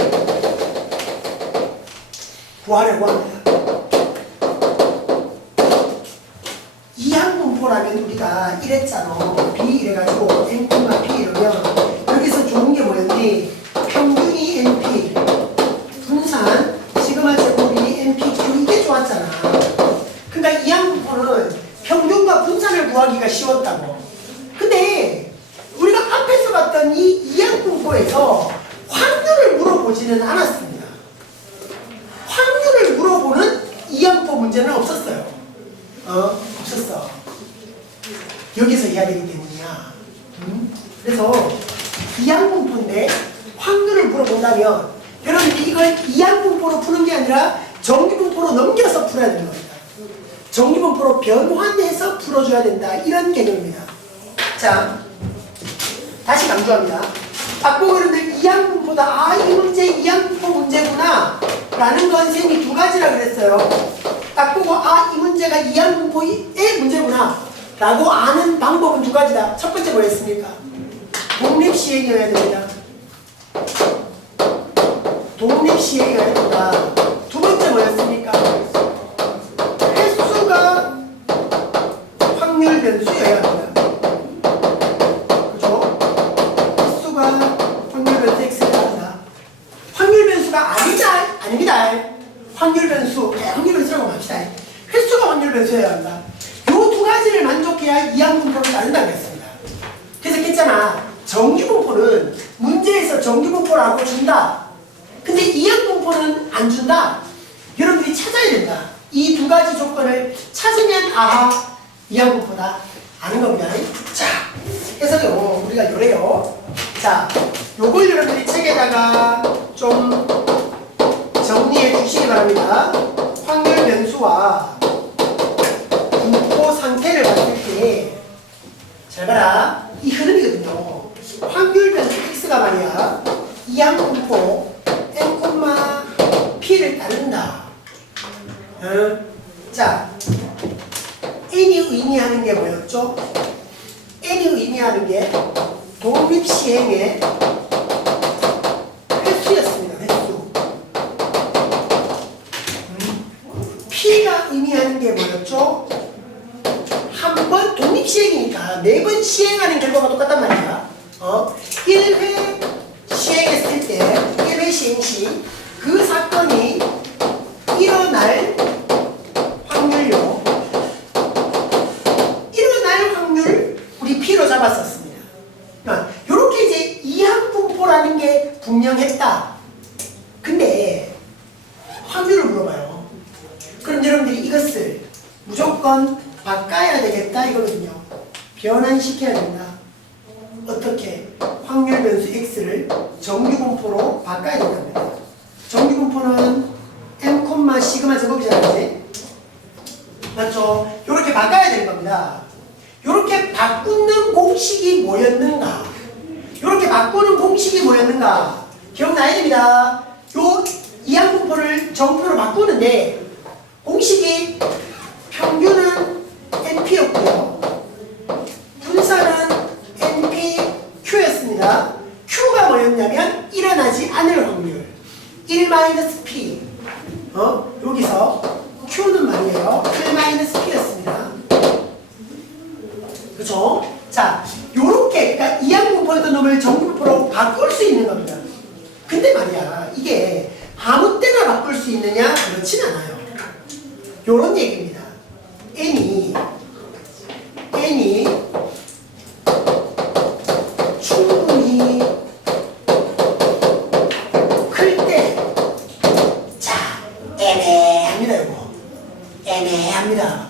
구하려고 합니다. 이항분포라면 우리가 이랬잖아. B 이래가지고 NP만 P 이러면 여기서 좋은 게 뭐였니? 평균이 NP 분산 시그마 제곱이 NPQ 이게 좋았잖아. 그러니까 이항분포는 평균과 분산을 구하기가 쉬웠다고. 근데 우리가 앞에서 봤던 이 이항분포에서 확률을 물어보지는 않았습니다. 확률을 물어보는 이항분포 문제는 없었어요. 없었어. 여기서 해야 되기 때문이야. 그래서 이항분포인데 확률을 물어본다면 여러분들이 이걸 이항분포로 푸는 게 아니라 정규분포로 넘겨서 풀어야 되는 겁니다. 정규분포로 변환해서 풀어줘야 된다. 이런 개념입니다. 자, 다시 강조합니다. 딱 보고 여러분들 이항분포다. 이 문제 이항분포 문제구나 라는 건 쌤이 두 가지라 그랬어요. 딱 보고 이 문제가 이항분포의 문제구나 라고 아는 방법은 두 가지다. 첫 번째 뭐였습니까? 독립시행이어야 됩니다. 독립시행이어야 된다. 두 번째 뭐였습니까? 횟수가 확률 변수여야 합니다. 그죠? 횟수가 확률 변수 X여야 한다. 확률 변수가 아닙니다. 확률 변수, 확률 변수라고 합시다. 횟수가 확률 변수여야 한다. 요 두 가지를 만족해야 이항분포를 따른다고 했습니다. 그래서 했잖아. 정규분포는 문제에서 정규분포라고 준다. 근데 이항분포는 안 준다. 여러분들이 찾아야 된다. 이 두 가지 조건을 찾으면 이항분포다. 아는 겁니다. 자, 그래서요 우리가 요래요. 자, 요걸 여러분들이 책에다가 좀 정리해 주시기 바랍니다. 확률 변수와 분포 상태를 봤을 때 잘 봐라. 이 흐름이거든요. 확률 변수 x가 말이야. 이항 분포 n, p를 따른다. 자, n이 의미하는 게 뭐였죠? n이 의미하는 게 독립시행의 횟수였습니다. 횟수. p가 의미하는 게 뭐였죠? 한 번 독립시행이니까 4번 시행하는 결과가 똑같단 말이야. 1회 시행했을 때 1회 시행 시 그 사건이 일어날 확률요. 일어날 확률 우리 P로 잡았었습니다. 이렇게 이제 이항분포라는 게 분명했다. 근데 확률을 물어봐요. 그럼 여러분들이 이것을 무조건 바꿔야 되겠다 이거거든요. 변환시켜야 된다. 어떻게? 확률 변수 x를 정규분포로 바꿔야 된답니다. 정규분포는 m, 시그마 제곱이잖아요. 그치? 맞죠? 이렇게 바꿔야 되는 겁니다. 이렇게 바꾸는 공식이 뭐였는가? 이렇게 바꾸는 공식이 뭐였는가? 기억나야 됩니다. 요 이항분포를 정표로 바꾸는데 공식이 평균은 np였고요. 분산은 npq였습니다. q가 뭐였냐면 일어나지 않을 확률 1-p. 여기서 q는 말이에요. 1-p였습니다. 그쵸? 자, 요렇게, 그러니까 이항분포였던 놈을 정분포로 바꿀 수 있는 겁니다. 근데 말이야, 이게 아무 때나 바꿀 수 있느냐? 그렇진 않아요. 요런 얘기입니다. n이 충분히 클 때, 자, 애매합니다, 이거. 애매합니다.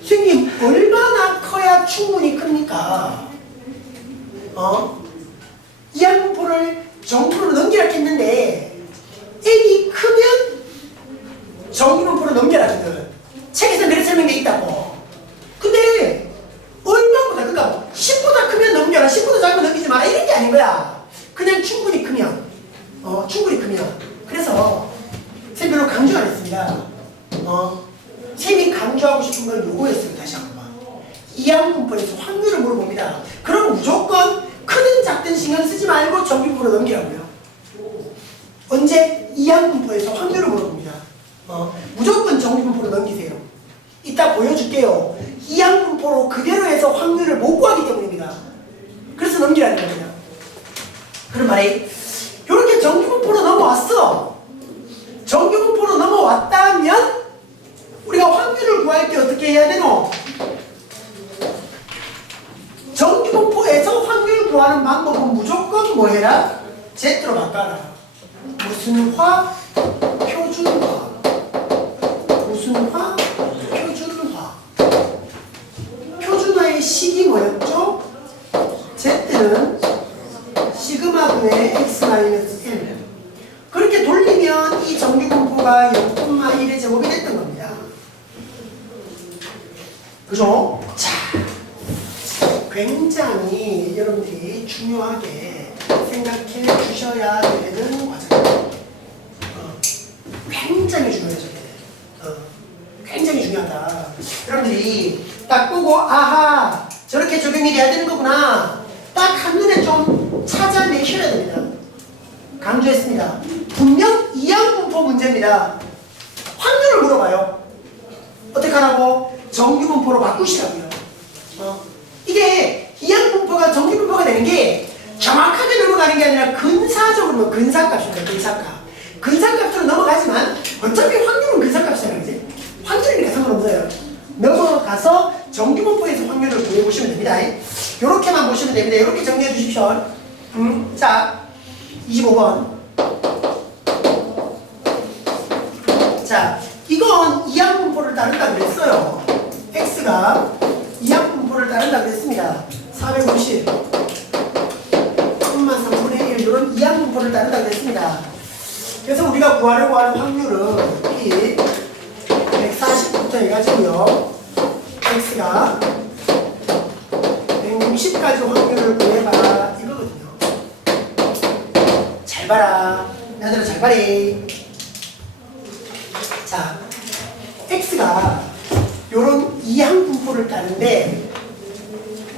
선생님, 얼마나 커야 충분히 큽니까? 이항분포를 정분포로 넘기라 했는데, n이 크면 정규분포로 넘겨라 했거든. 책에서 그런 설명이 있다고. 근데 얼마보다 그러니까 10보다 크면 넘겨라, 10보다 작으면 넘기지 마라 이런 게 아닌 거야. 그냥 충분히 크면 충분히 크면. 그래서 쌤 별로 강조 안 했습니다. 쌤이 강조하고 싶은 건 요거였어요. 다시 한번 이항분포에서 확률을 물어봅니다. 그럼 무조건 크든 작든 신경 쓰지 말고 정규분포로 넘기라고요. 언제? 이항분포에서 확률을 물어봅니다. 무조건 정규분포로 넘기세요. 이따 보여줄게요. 이항분포로 그대로 해서 확률을 못 구하기 때문입니다. 그래서 넘기라는 겁니다. 그런 말이 이렇게 정규분포로 넘어왔어. 정규분포로 넘어왔다면 우리가 확률을 구할 때 어떻게 해야 되노? 정규분포에서 확률 구하는 방법은 무조건 뭐 해라? Z로 바꿔라. 무슨 화? 표준화. 무슨 화? 표준화. 표준화의 식이 뭐였죠? Z는 시그마분의 x-1. 그렇게 돌리면 이 정규분포가 0,1의 제곱이 됐던 겁니다. 그죠? 자, 굉장히 여러분들이 중요하게 생각해 주셔야 되는 과정입니다. 굉장히 중요해요. 굉장히 중요하다. 여러분들이 딱 보고 아하 저렇게 적용이 돼야 되는 거구나 딱 한눈에 좀 찾아내셔야 됩니다. 강조했습니다. 분명 이항분포 문제입니다. 확률을 물어봐요. 어떻게 하라고? 정규분포로 바꾸시라고요. 이게 이항분포가 정규분포가 되는 게 정확하게 넘어가는 게 아니라 근사적으로 근사값입니다. 근사값. 근사값으로 넘어가지만 어차피 확률은 근사값이잖아요. 그지? 확률이니까 상관없어요. 넘어가서 정규분포에서 확률을 구해보시면 됩니다. 이렇게만 보시면 됩니다. 이렇게 정리해 주십시오. 자, 25번. 자, 이건 이항분포를 따른다 그랬어요. x가 이항분포를 따른다 그랬습니다. 450, 3분의 1 이런 이항분포를 따른다 그랬습니다. 그래서 우리가 구하려고 하는 확률은 P 140부터 해가지고요. X가 160까지 확률을 구해봐. 이거거든요. 잘 봐라. 나들아 잘 봐리. 자, X가 요런 이항 분포를 따는데,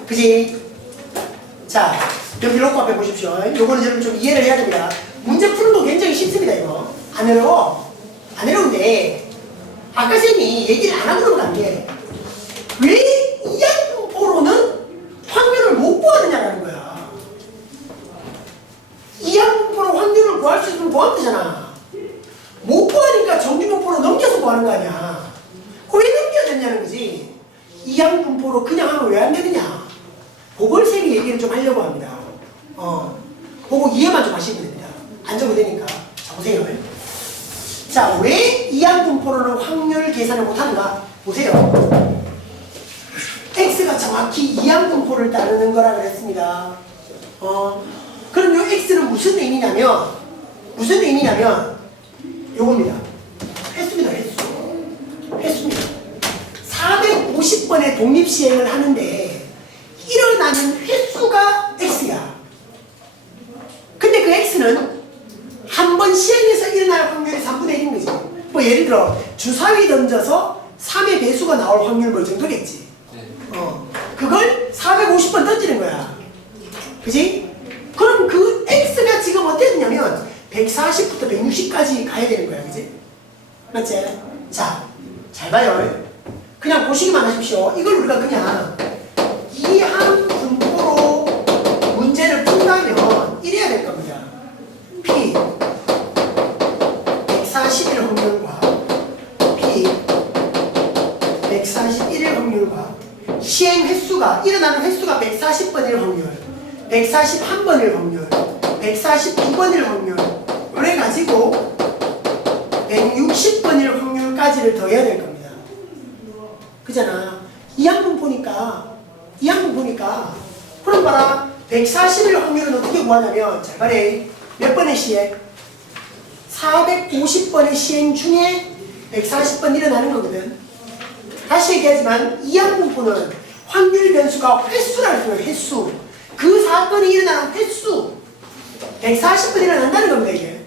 그지? 자, 여기 놓고 앞에 보십시오. 요거는 여러분 좀 이해를 해야 됩니다. 문제 푸는 거 굉장히 쉽습니다, 이거. 안 어려워. 안 어려운데, 아까 쌤이 얘기를 안 하고 그러면 안 돼. 왜 이항 분포로는 확률을 못 구하느냐라는 거야. 이항 분포로 확률을 구할 수 있으면 구하면 되잖아. 못 구하니까 정규 분포로 넘겨서 구하는 거 아니야. 왜 넘겨야 되냐는 거지. 이항 분포로 그냥 하면 왜 안 되느냐. 그걸 쌤이 얘기를 좀 하려고 합니다. 그거 이해만 좀 하시면 됩니다. 안 적어도 되니까. 자, 보세요. 자, 왜 이항 분포로는 확률 계산을 못하는가? 보세요. X가 정확히 이항 분포를 따르는 거라 그랬습니다. 그럼 요 X는 무슨 의미냐면, 요겁니다. 횟수입니다, 횟수입니다. 450번의 독립시행을 하는데, 일어나는 횟수가 X야. 근데 그 X는 한 번 시행해서 일어날 확률이 3분의 1인 거지. 뭐 예를 들어 주사위 던져서 3의 배수가 나올 확률 뭐 정도겠지. 그걸 450번 던지는 거야. 그지? 그럼 그 X가 지금 어떻게 되냐면 140부터 160까지 가야 되는 거야. 그지? 맞지? 자, 잘 봐요. 그냥 보시기만 하십시오. 이걸 우리가 그냥 이항 분포로 문제를 푼다면 이래야 될 겁니다. P 141 확률과 P 141일 확률과 시행 횟수가 일어나는 횟수가 140번일 확률, 141번일 확률, 142번일 확률 그래 가지고 160번일 확률까지를 더해야 될 겁니다. 그잖아. 이항 분포니까 그럼 봐라. 140일 확률은 어떻게 구하냐면 잘 봐래. 몇 번의 시행? 450번의 시행 중에 140번 일어나는 거거든. 다시 얘기하지만 이항 분포는 확률 변수가 횟수라는 거예요. 횟수. 그 사건이 일어나는 횟수 140번 일어난다는 겁니다. 이게.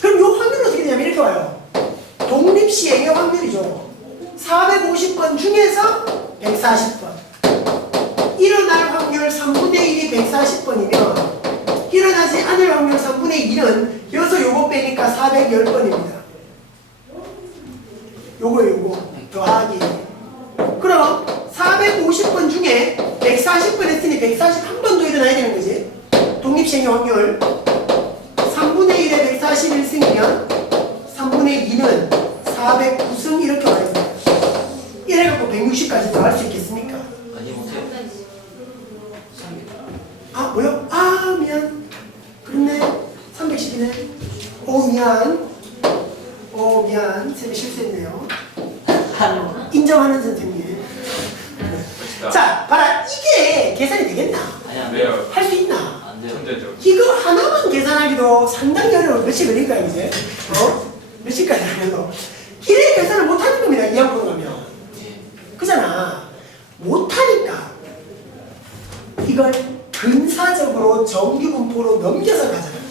그럼 이 확률은 어떻게 되냐면 이렇게 와요. 독립시행의 확률이죠. 450번 중에서 140번. 일어날 확률 3분의 1이 140번이면 일어나지 않을 확률 3분의 1은 여기서 요거 빼니까 410번입니다. 요거 더하기. 그럼 450번 중에 140번 했으니 141번도 일어나야 되는 거지. 독립시행의 확률 3분의 1에 141승이면 3분의 2는 409승 이렇게 와야 됩니다. 이래갖고 160까지 더 할 수 있겠습니까? 아니 못해요. 아 뭐요? 아 미안. 그렇네. 310이네. 오 미안. 쌤이 실수했네요. 인정하는 선생님. 자 봐라. 이게 계산이 되겠나? 아니 안 돼요. 돼요. 할 수 있나? 안 돼요. 문제죠. 이거 하나만 계산하기도 상당히 어려워. 몇시 걸릴까 이제? 몇 시까지 하면서 이래 계산을 못하는 겁니다. 이항으로 가면. 예. 그잖아. 못하니까 이걸 근사적으로 정규분포로 넘겨서 가잖아.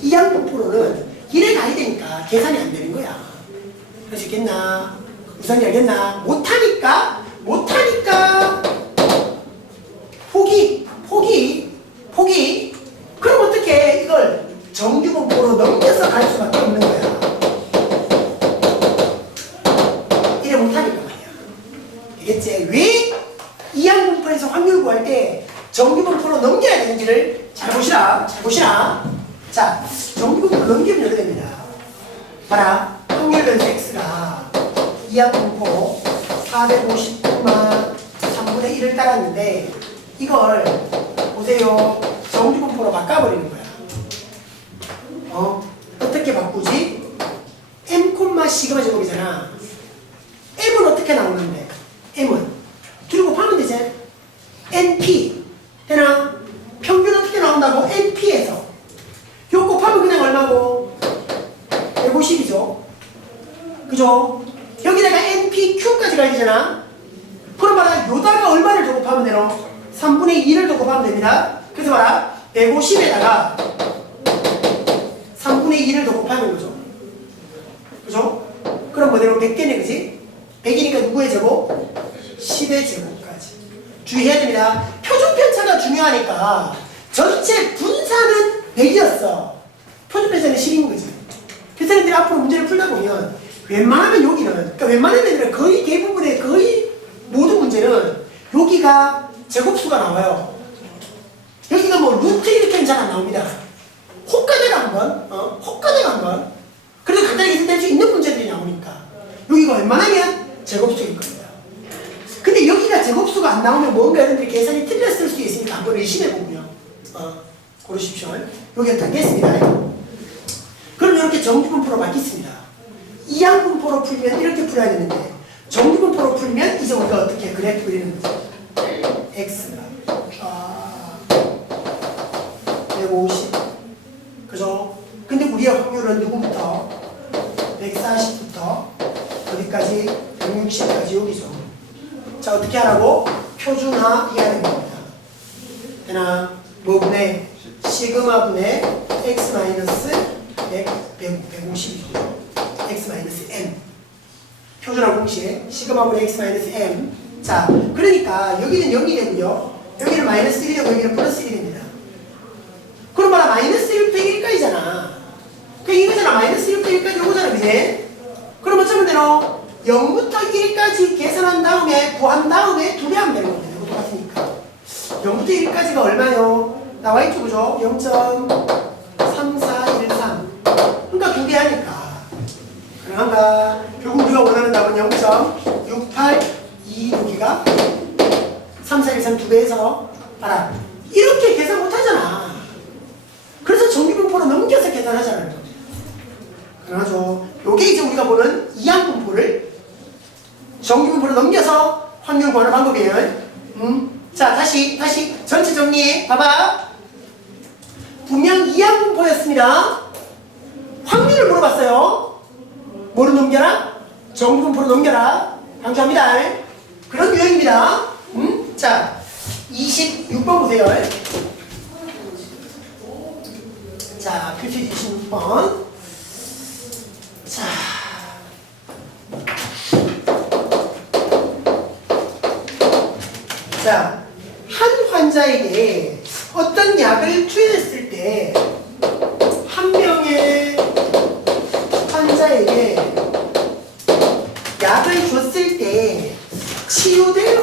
이항분포로는 이래 가야 되니까 계산이 안 되는 거야. 할 수 있겠나? 우선이 알겠나? 못하니까 포기. 그럼 어떻게 이걸 정규분포로 넘겨서 갈 수밖에 없는 거야. 이래 못하니까 말이야. 알겠지? 왜 이항분포에서 확률 구할 때 정규분포로 넘겨야 되는지를 잘 보시라. 자, 정규분포로 넘기면 이렇게 됩니다. 봐라. 확률 변수 x가 이항분포 450만 3분의 1을 따랐는데 이걸 보세요. 정규분포로 바꿔버리는 거야. 어떻게 바꾸지? m, 시그마 제곱이잖아. m은 어떻게 나오는데? m은 둘이 곱하면 되지. np 되나? 평균 어떻게 나온다고? np에서 요 곱하면 그냥 얼마? 얼마고? 150이죠. 그죠? 여기다가 NPQ까지 가야 되잖아. 그럼 봐라, 요다가 얼마를 더 곱하면 되노? 3분의 2를 더 곱하면 됩니다. 그래서 봐라, 150에다가 3분의 2를 더 곱하는 거죠. 그죠? 그럼 뭐대로 100되네, 그지? 100이니까 누구의 제곱? 10의 제곱까지. 주의해야 됩니다. 표준 편차가 중요하니까 전체 분산은 100이었어. 표준 편차는 10인 거지. 교사님들이 앞으로 문제를 풀다 보면 웬만하면 여기는, 그러니까 웬만하면 거의 대부분의 거의 모든 문제는 여기가 제곱수가 나와요. 여기가 뭐 루트 이렇게는 잘 안 나옵니다. 혹가대가 한번, 혹가대가 한번. 그래도 간단하게 해석될 수 있는 문제들이 나오니까 여기가 웬만하면 제곱수일 겁니다. 근데 여기가 제곱수가 안 나오면 뭔가 여러분들이 계산이 틀렸을 수도 있으니까 한번 의심해보고요. 고르십시오. 여기가 당겼습니다. 그럼 이렇게 정규분포로 바뀌습니다. 이항분포로 풀면 이렇게 풀어야 되는데 정규분포로 풀면 이제 우리가 어떻게 그래프 그리는 거죠? x가 150 그죠? 근데 우리의 확률은 누구부터? 140부터 어디까지? 160까지 여기죠. 자, 어떻게 하라고? 표준화해야 됩니다. 되나? 뭐 분의 시그마 분의 x 마이너스 150이죠. x 마이너스 m. 표준화 공식 시그마 분의 x 마이너스 m. 자, 그러니까 여기는 0이 되고요. 여기는 마이너스 1이 되고 여기는 플러스 1이 됩니다. 그럼 봐라, 마이너스 1부터 1까지잖아. 그 이거잖아. 마이너스 1부터 1까지 요거잖아, 그지? 그럼 어쩌면 되노? 0부터 1까지 계산한 다음에 구한 다음에 두 배 하면 되는 겁니다. 이거 똑같으니까. 0부터 1까지가 얼마요? 나와 있죠, 그죠? 0.3413. 그러니까 두 배 하니까. 가능한가? 결국 우리가 원하는 답은 0.682여기가 3413 두 배에서 봐라. 이렇게 계산 못하잖아. 그래서 정규분포로 넘겨서 계산하자는 겁니다. 가능하죠? 요게 이제 우리가 보는 이항분포를 정규분포로 넘겨서 확률 구하는 방법이에요. 자, 다시 전체 정리해. 봐봐. 분명 이항분포였습니다. 확률을 물어봤어요. 뭐로 넘겨라? 정규분포로 넘겨라. 강조합니다. 그런 유형입니다. 자, 26번 보세요. 자, 표시 26번. 자. 자, 한 환자에게 어떤 약을 투여했을 때 한 명의 환자에게 약을 줬을 때 치유될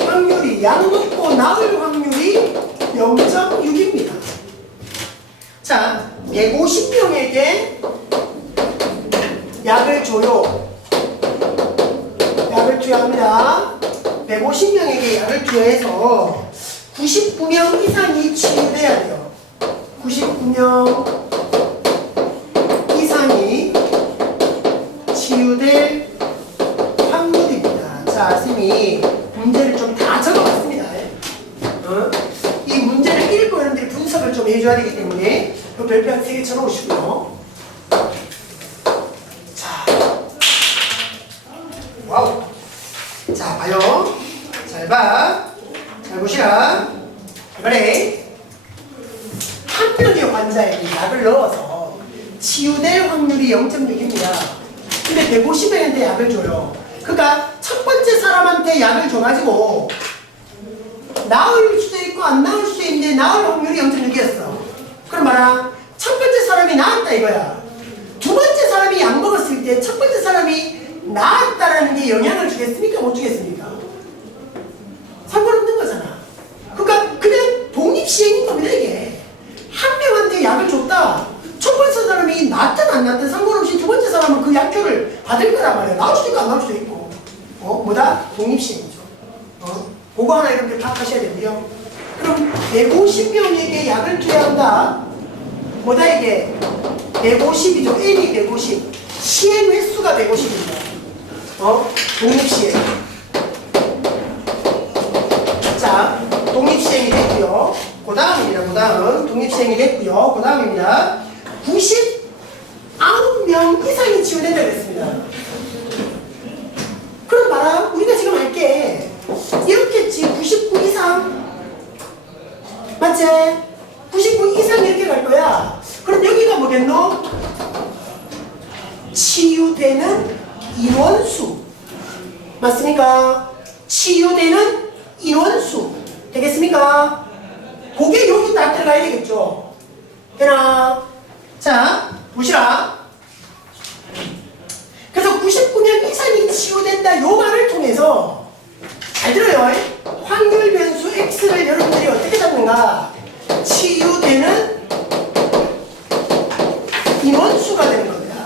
확률이 약 먹고 나을 확률이 0.6입니다. 자, 150명에게 약을 줘요. 약을 투여합니다. 150명에게 약을 투여해서 99명 이상이 치유돼야 돼요. 99명 이상이 치유될 확률입니다. 자, 선생님이 문제를 좀 다 적어봤습니다. 이 문제를 읽고 여러분들이 분석을 좀 해줘야 되기 때문에 별표 한 3개 쳐놓으시고요. 자, 와우. 자, 봐요. 잘 봐. 잘 보시라. 이번에 한 명의 환자에게 약을 넣어서 치유될 확률이 0.6입니다. 근데 150명한테 약을 줘요. 그러니까 첫 번째 사람한테 약을 줘가지고 나을 수도 있고 안 나을 수도 있는데 나을 확률이 0.6이었어. 그럼 봐라. 첫 번째 사람이 나았다 이거야. 두 번째 사람이 약 먹었을 때 첫 번째 사람이 나았다라는 게 영향을 주겠습니까? 못 주겠습니까? 상관없는 거잖아. 그러니까 그냥 독립시행인 겁니다 이게. 한 명한테 약을 줬다. 첫 번째 사람이 낫든 안 낫든 상관없이 두 번째 사람은 그 약효를 받을 거란 말이야. 나올 수도 있고 안 나올 수도 있고. 뭐다? 독립시행이죠. 그거 하나 이렇게 파악하셔야 되고요. 그럼 150명에게 약을 투여한다. 뭐다 이게? 150이죠. N이 150. 시행 횟수가 150입니다. 독립시행. 자, 독립시행이 됐고요. 그 다음입니다. 그 다음 독립시행이 됐고요. 그 다음입니다. 99명 이상이 치유된다고 했습니다. 그럼 봐라. 우리가 지금 할게 이렇겠지. 99 이상 맞지? 99 이상 이렇게 갈 거야. 그럼 여기가 뭐겠노? 치유되는 인원수 맞습니까? 치유되는 인원수 되겠습니까? 그게 여기 딱 들어가야 되겠죠? 되나? 자, 보시라. 그래서 99명 이상이 치유된다 요 말을 통해서 잘 들어요. 확률 변수 x를 여러분들이 어떻게 잡는가? 치유되는 인원수가 되는 겁니다.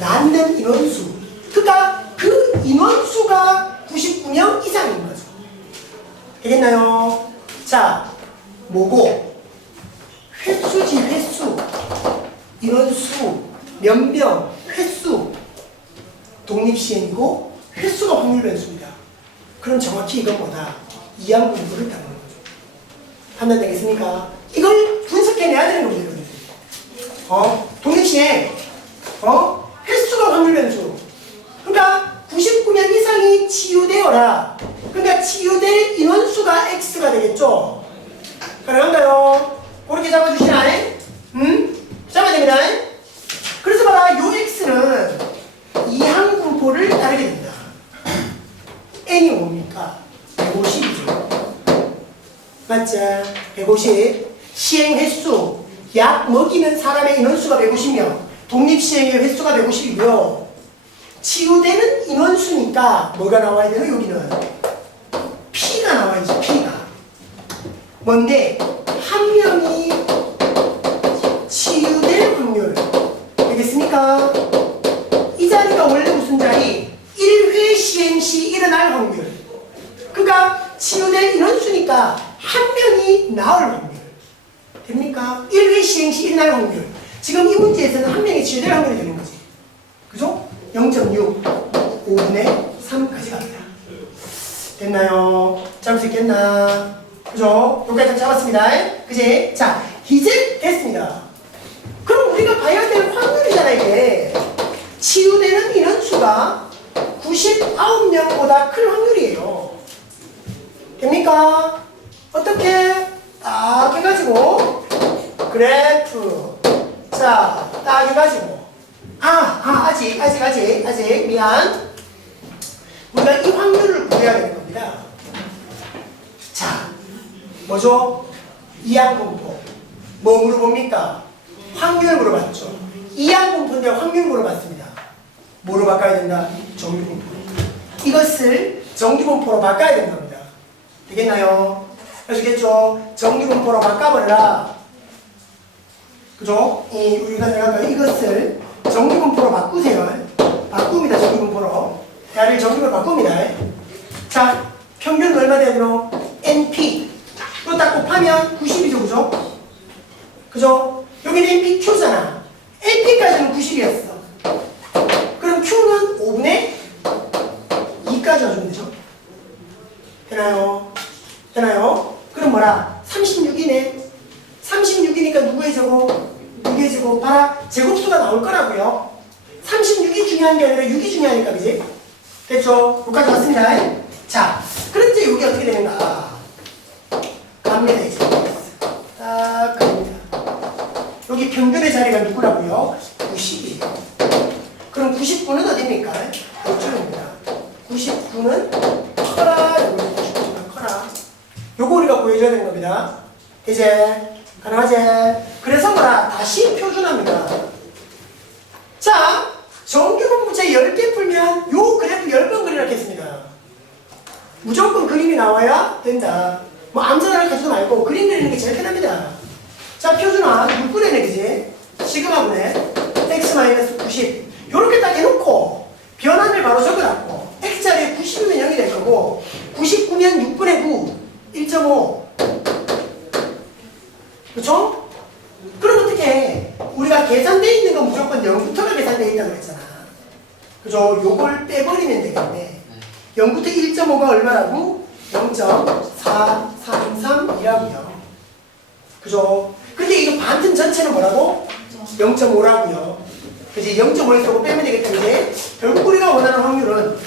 낳는 인원수. 그러니까 그 인원수가 99명 이상인 거죠. 되겠나요? 자, 뭐고? 횟수지, 횟수. 인원수, 연명, 횟수. 독립시행이고 횟수가 확률 변수입니다. 그럼 정확히 이건 뭐다? 이항 분포를 따르는 거죠. 판단되겠습니까? 이걸 분석해내야 되는 겁니다. 독립시행. 횟수가 확률 변수. 그러니까 99명 이상이 치유되어라. 그러니까 치유될 인원수가 X가 되겠죠. 가능한가요? 그렇게 잡아주시나? 잡아야 됩니다. 그래서 봐라. 요 X는 이항 분포를 따르게 됩니다. N이 뭡니까? 150이죠. 맞지? 150. 시행 횟수. 약 먹이는 사람의 인원수가 150명. 독립시행의 횟수가 150이고요. 치유되는 인원수니까 뭐가 나와야 되나? 여기는 P가 나와야지. P가 뭔데? 한 명이 치유될 확률 되겠습니까? 이 자리가 원래 무슨 자리? 1회 시행 시 일어날 확률. 그러니까 치유될 인원수니까 한 명이 나올 확률 됩니까? 1회 시행 시 일어날 확률. 지금 이 문제에서는 한 명이 치유될 확률이 되는 거지. 그죠? 0.6 5분의 3까지 갑니다. 됐나요? 잡을 수 있겠나? 그죠? 여기까지 잡았습니다. 그지? 자, 이제 됐습니다. 그럼 우리가 봐야 될 확률이잖아, 이게. 치유되는 인원수가 99명보다 큰 확률이에요. 됩니까? 어떻게? 딱 해가지고 그래프. 자, 딱 해가지고 아직 미안. 우리가 이 확률을 구해야 되는 겁니다. 자, 뭐죠? 이항분포. 뭐 물어봅니까? 확률 물어봤죠. 이항분포인데 확률 물어봤습니다. 뭐로 바꿔야 된다? 정규분포. 이것을 정규분포로 바꿔야 되는 겁니다. 되겠나요? 아시겠죠? 정규분포로 바꿔버려라. 그죠? 우리가 생각한 이것을 정규분포로 바꾸세요. 바꿉니다. 정규분포로. 야를 정규분포로 바꿉니다. 자, 평균 얼마 되노? NP. 또 딱 곱하면 90이죠. 그죠? 그죠? 여기는 NPQ잖아. NP까지는 90이었어. 그럼 Q는 5분의 2까지 와주면 되죠? 되나요? 되나요? 그럼 뭐라? 36이네. 36이니까 누구의 제곱? 6의 제곱. 봐라. 제곱수가 나올 거라고요. 36이 중요한 게 아니라 6이 중요하니까, 그지? 됐죠? 여기까지 왔습니다. 자, 그럼 이제 여기 어떻게 되는가? 갑니다, 이제. 딱 갑니다. 여기 평균의 자리가 누구라고요? 90이에요. 그럼 99는 어디입니까? 이쪽입니다. 99는 커라. 여기 99는 커라. 요거 우리가 보여줘야 되는 겁니다. 이제 가능하지? 그래서 뭐라? 다시 표준합니다. 자, 정규분포제 10개 풀면 요 그래프 10번 그리라겠습니다. 무조건 그림이 나와야 된다. 뭐 암산을 가지도 말고 그림 그리는 게 제일 편합니다. 자, 표준화 6분의 그지? 시그마분의 x-90 요렇게 딱 해놓고 변환을 바로 적어놨고 x자리에 90이면 0이 될 거고 99면 6분의 9 1.5 그렇죠? 그럼 어떻게 해? 우리가 계산되어 있는 건 무조건 0부터가 계산되어 있다고 그랬잖아. 그죠? 요걸 빼버리면 되겠네. 0부터 1.5가 얼마라고? 0.4 4, 3, 3, 2라고요. 그죠? 근데 이거 반틈 전체는 뭐라고? 0.5라고요. 그지? 0.5에서 빼면 되겠다, 이제. 결국 우리가 원하는 확률은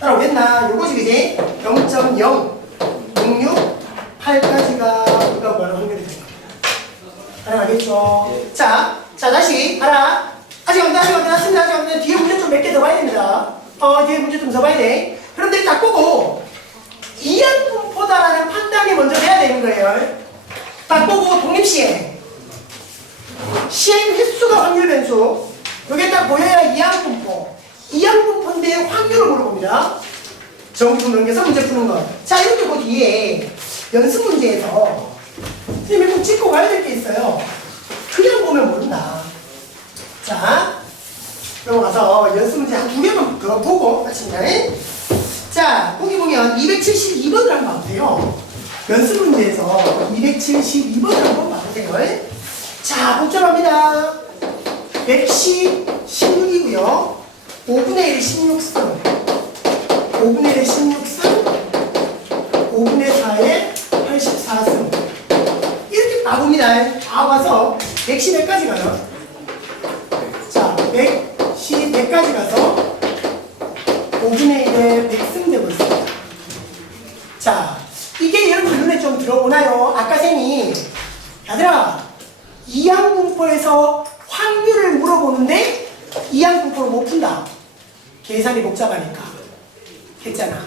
따라오겠나? 요거지, 그지? 0.0668까지가 우리가 원하는 확률이 됩니다. 가능하겠죠? 자, 다시 봐라. 아직 안 끝났습니다. 아직 안 끝났습니다. 뒤에 문제 좀 몇 개 더 봐야 됩니다. 뒤에 문제 좀 더 봐야 돼. 그런데 딱 보고 이항분포다라는 판단이 먼저 돼야 되는 거예요. 딱 보고 독립시행. 시행 횟수가 확률 변수. 여기 딱 보여야 이항분포. 이항분포인데 확률을 물어봅니다. 정규 넘겨서 문제 푸는 거. 자, 이렇게 그 뒤에 연습 문제에서 선생님이 꼭 짚고 가야 될 게 있어요. 그냥 보면 모른다. 자, 넘어가서 연습 문제 한 2개만 더 보고 마칩니다. 자, 거기 보면 272번을 한번 봐보세요. 연습 문제에서 272번을 한번 봐보세요. 자, 복잡합니다. 110, 16이고요. 5분의 1이 16승. 5분의 1에 16승. 5분의 4에 84승. 이렇게 봐봅니다. 다 와서 110 100까지 가요. 자, 110 100까지 가서 5분의 1에 100승 되고 있습니다. 자, 이게 여러분 눈에 좀 들어오나요? 아까 쌤이 얘들아 이항분포에서 확률을 물어보는데 이항분포를 못 푼다. 계산이 복잡하니까 했잖아.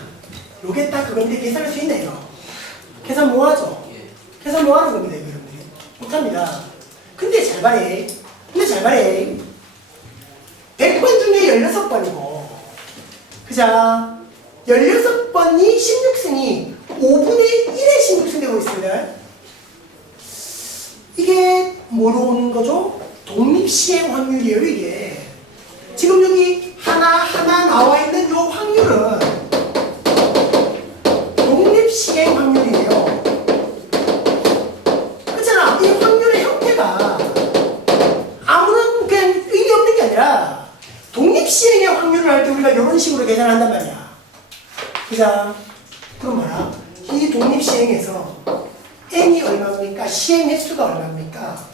요게 딱 그건데 계산할 수 있네요. 계산 뭐 하죠? 계산 뭐 하는 겁니다, 여러분들이. 못합니다. 근데 잘 말해. 100번 중에 16번이고 그자 16번이 16승이 5분의 1에 16승 되고 있습니다. 이게 뭐로 오는 거죠? 독립시행 확률이에요, 이게. 지금 여기 하나하나 나와 있는 요 확률은 독립시행 확률이에요. 그렇잖아. 이 확률의 형태가 아무런 그냥 의미 없는 게 아니라 독립시행의 확률을 할 때 우리가 이런 식으로 계산한단 말이야. 그자 그럼 뭐라? 이 독립시행에서 n이 얼마입니까? 시행 횟수가 얼마입니까?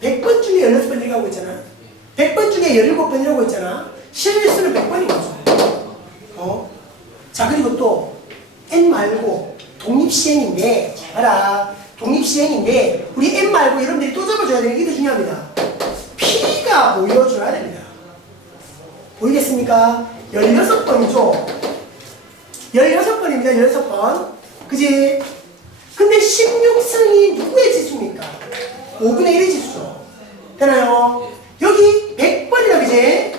100번 중에 16번 들어가고 있잖아. 100번 중에 17번이라고 있잖아. 시행 횟수는 100번인 거죠. 자, 그리고 또 n 말고 독립시행인데 봐라. 독립시행인데 우리 n 말고 여러분들이 또 잡아줘야 되는 게 더 중요합니다. p가 보여줘야 됩니다. 보이겠습니까? 16번이죠. 16번입니다. 16번. 그지? 근데 16승이 누구의 지수입니까? 5분의 1의 지수죠. 되나요? 여기 100번이라 그지?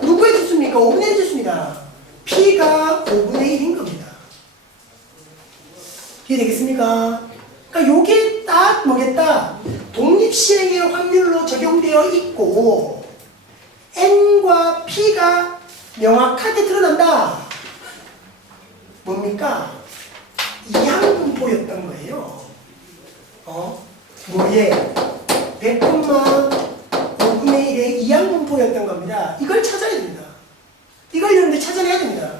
누구의 지수입니까? 5분의 1의 지수입니다. P가 5분의 1인 겁니다. 이해되겠습니까? 그러니까 요게 딱 뭐겠다? 독립시행의 확률로 적용되어 있고 N과 P가 명확하게 드러난다. 뭡니까? 이항분포였던 거예요. 뭐에? 100콤마 5분의 1의 이항분포였던 겁니다. 이걸 찾아야 됩니다. 이걸 여러분들 찾아내야 됩니다.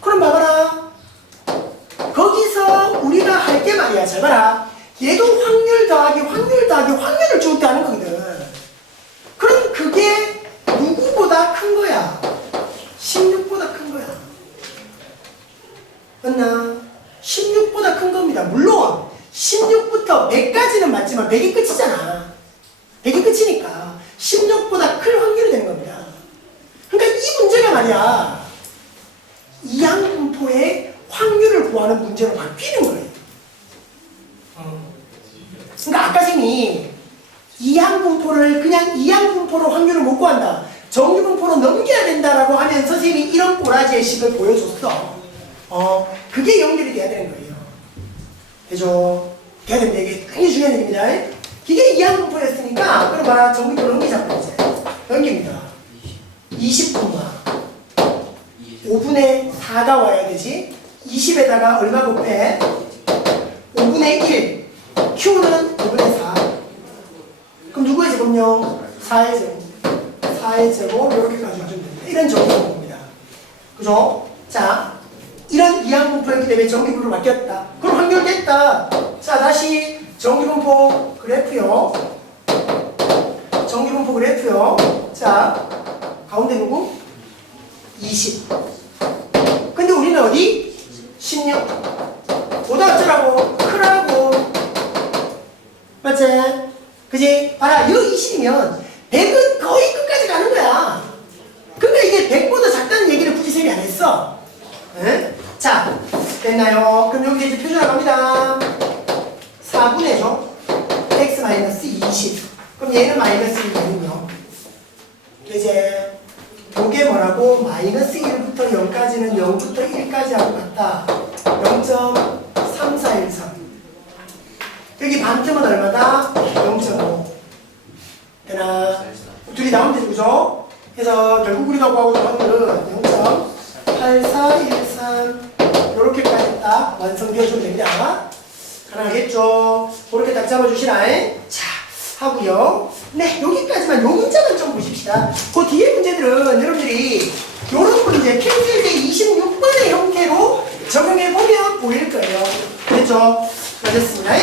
그럼 봐봐라. 거기서 우리가 할 게 말이야. 잘 봐라. 얘도 확률 더하기 확률을 줄 때 하는 거거든. 그럼 그게 누구보다 큰 거야? 16보다 큰 거야. 맞나? 16보다 큰 겁니다. 물론 16부터 100까지는 맞지만 100이 끝이잖아. 100이 끝이니까 16보다 클 확률이 되는 겁니다. 그러니까 이 문제가 말이야. 이항분포의 확률을 구하는 문제로 바뀌는 거예요. 그러니까 아까 쌤이 이항분포를 그냥 이항분포로 확률을 못 구한다. 정규분포로 넘겨야 된다라고 하면서 선생님이 이런 꼬라지의 식을 보여줬어. 그게 연결이 돼야 되는 거예요. 되죠? 돼야 됩니다. 이게 굉장히 중요한 얘기입니다. 이게 이항분포였으니까 그럼 봐라. 정규분포 넘기자고 이제 넘깁니다. 20분만 5분의 4가 와야 되지. 20에다가 얼마 곱해? 5분의 1. Q는 5분의 4. 그럼 누구의 제곱요? 4의 제곱. 4의 제곱 이렇게 가져가시면 됩니다. 이런 정도입니다. 그죠? 자, 이런 B는 이항분포였기 때문에 정기분포로 바뀌었다. 그럼 확률됐다. 자, 다시 정기분포 그래프요. 정기분포 그래프요. 자, 가운데 누구? 20. 근데 우리는 어디? 16. 보다 어쩌라고? 크라고. 맞지? 그지? 봐라, 여기 20이면 100은 거의 끝까지 가는 거야. 그러니까 이게 100보다 작다는 얘기를 굳이 쌤이 안 했어. 네? 자, 됐나요? 그럼 여기서 이제 표준화 갑니다. 4분의죠? x-20. 그럼 얘는 마이너스 1이거든요. 이제 요게 뭐라고? 마이너스 1부터 0까지는 0부터 1까지 하고 같다. 0.3413. 여기 반틈은 얼마다? 0.5. 되나? 둘이 나오면 되죠, 그죠? 그래서 결국 우리가 구하고자 하는 거는 0.8413 요렇게까지 딱 완성되어주면 됩니다. 가능하겠죠? 그렇게 딱 잡아주시라. 자, 하고요. 네, 여기까지만 요 문제만 좀 보십시다. 그 뒤에 문제들은 여러분들이 요런 문제 필수제 26번의 형태로 적용해보면 보일 거예요. 그렇죠? 맞았습니다.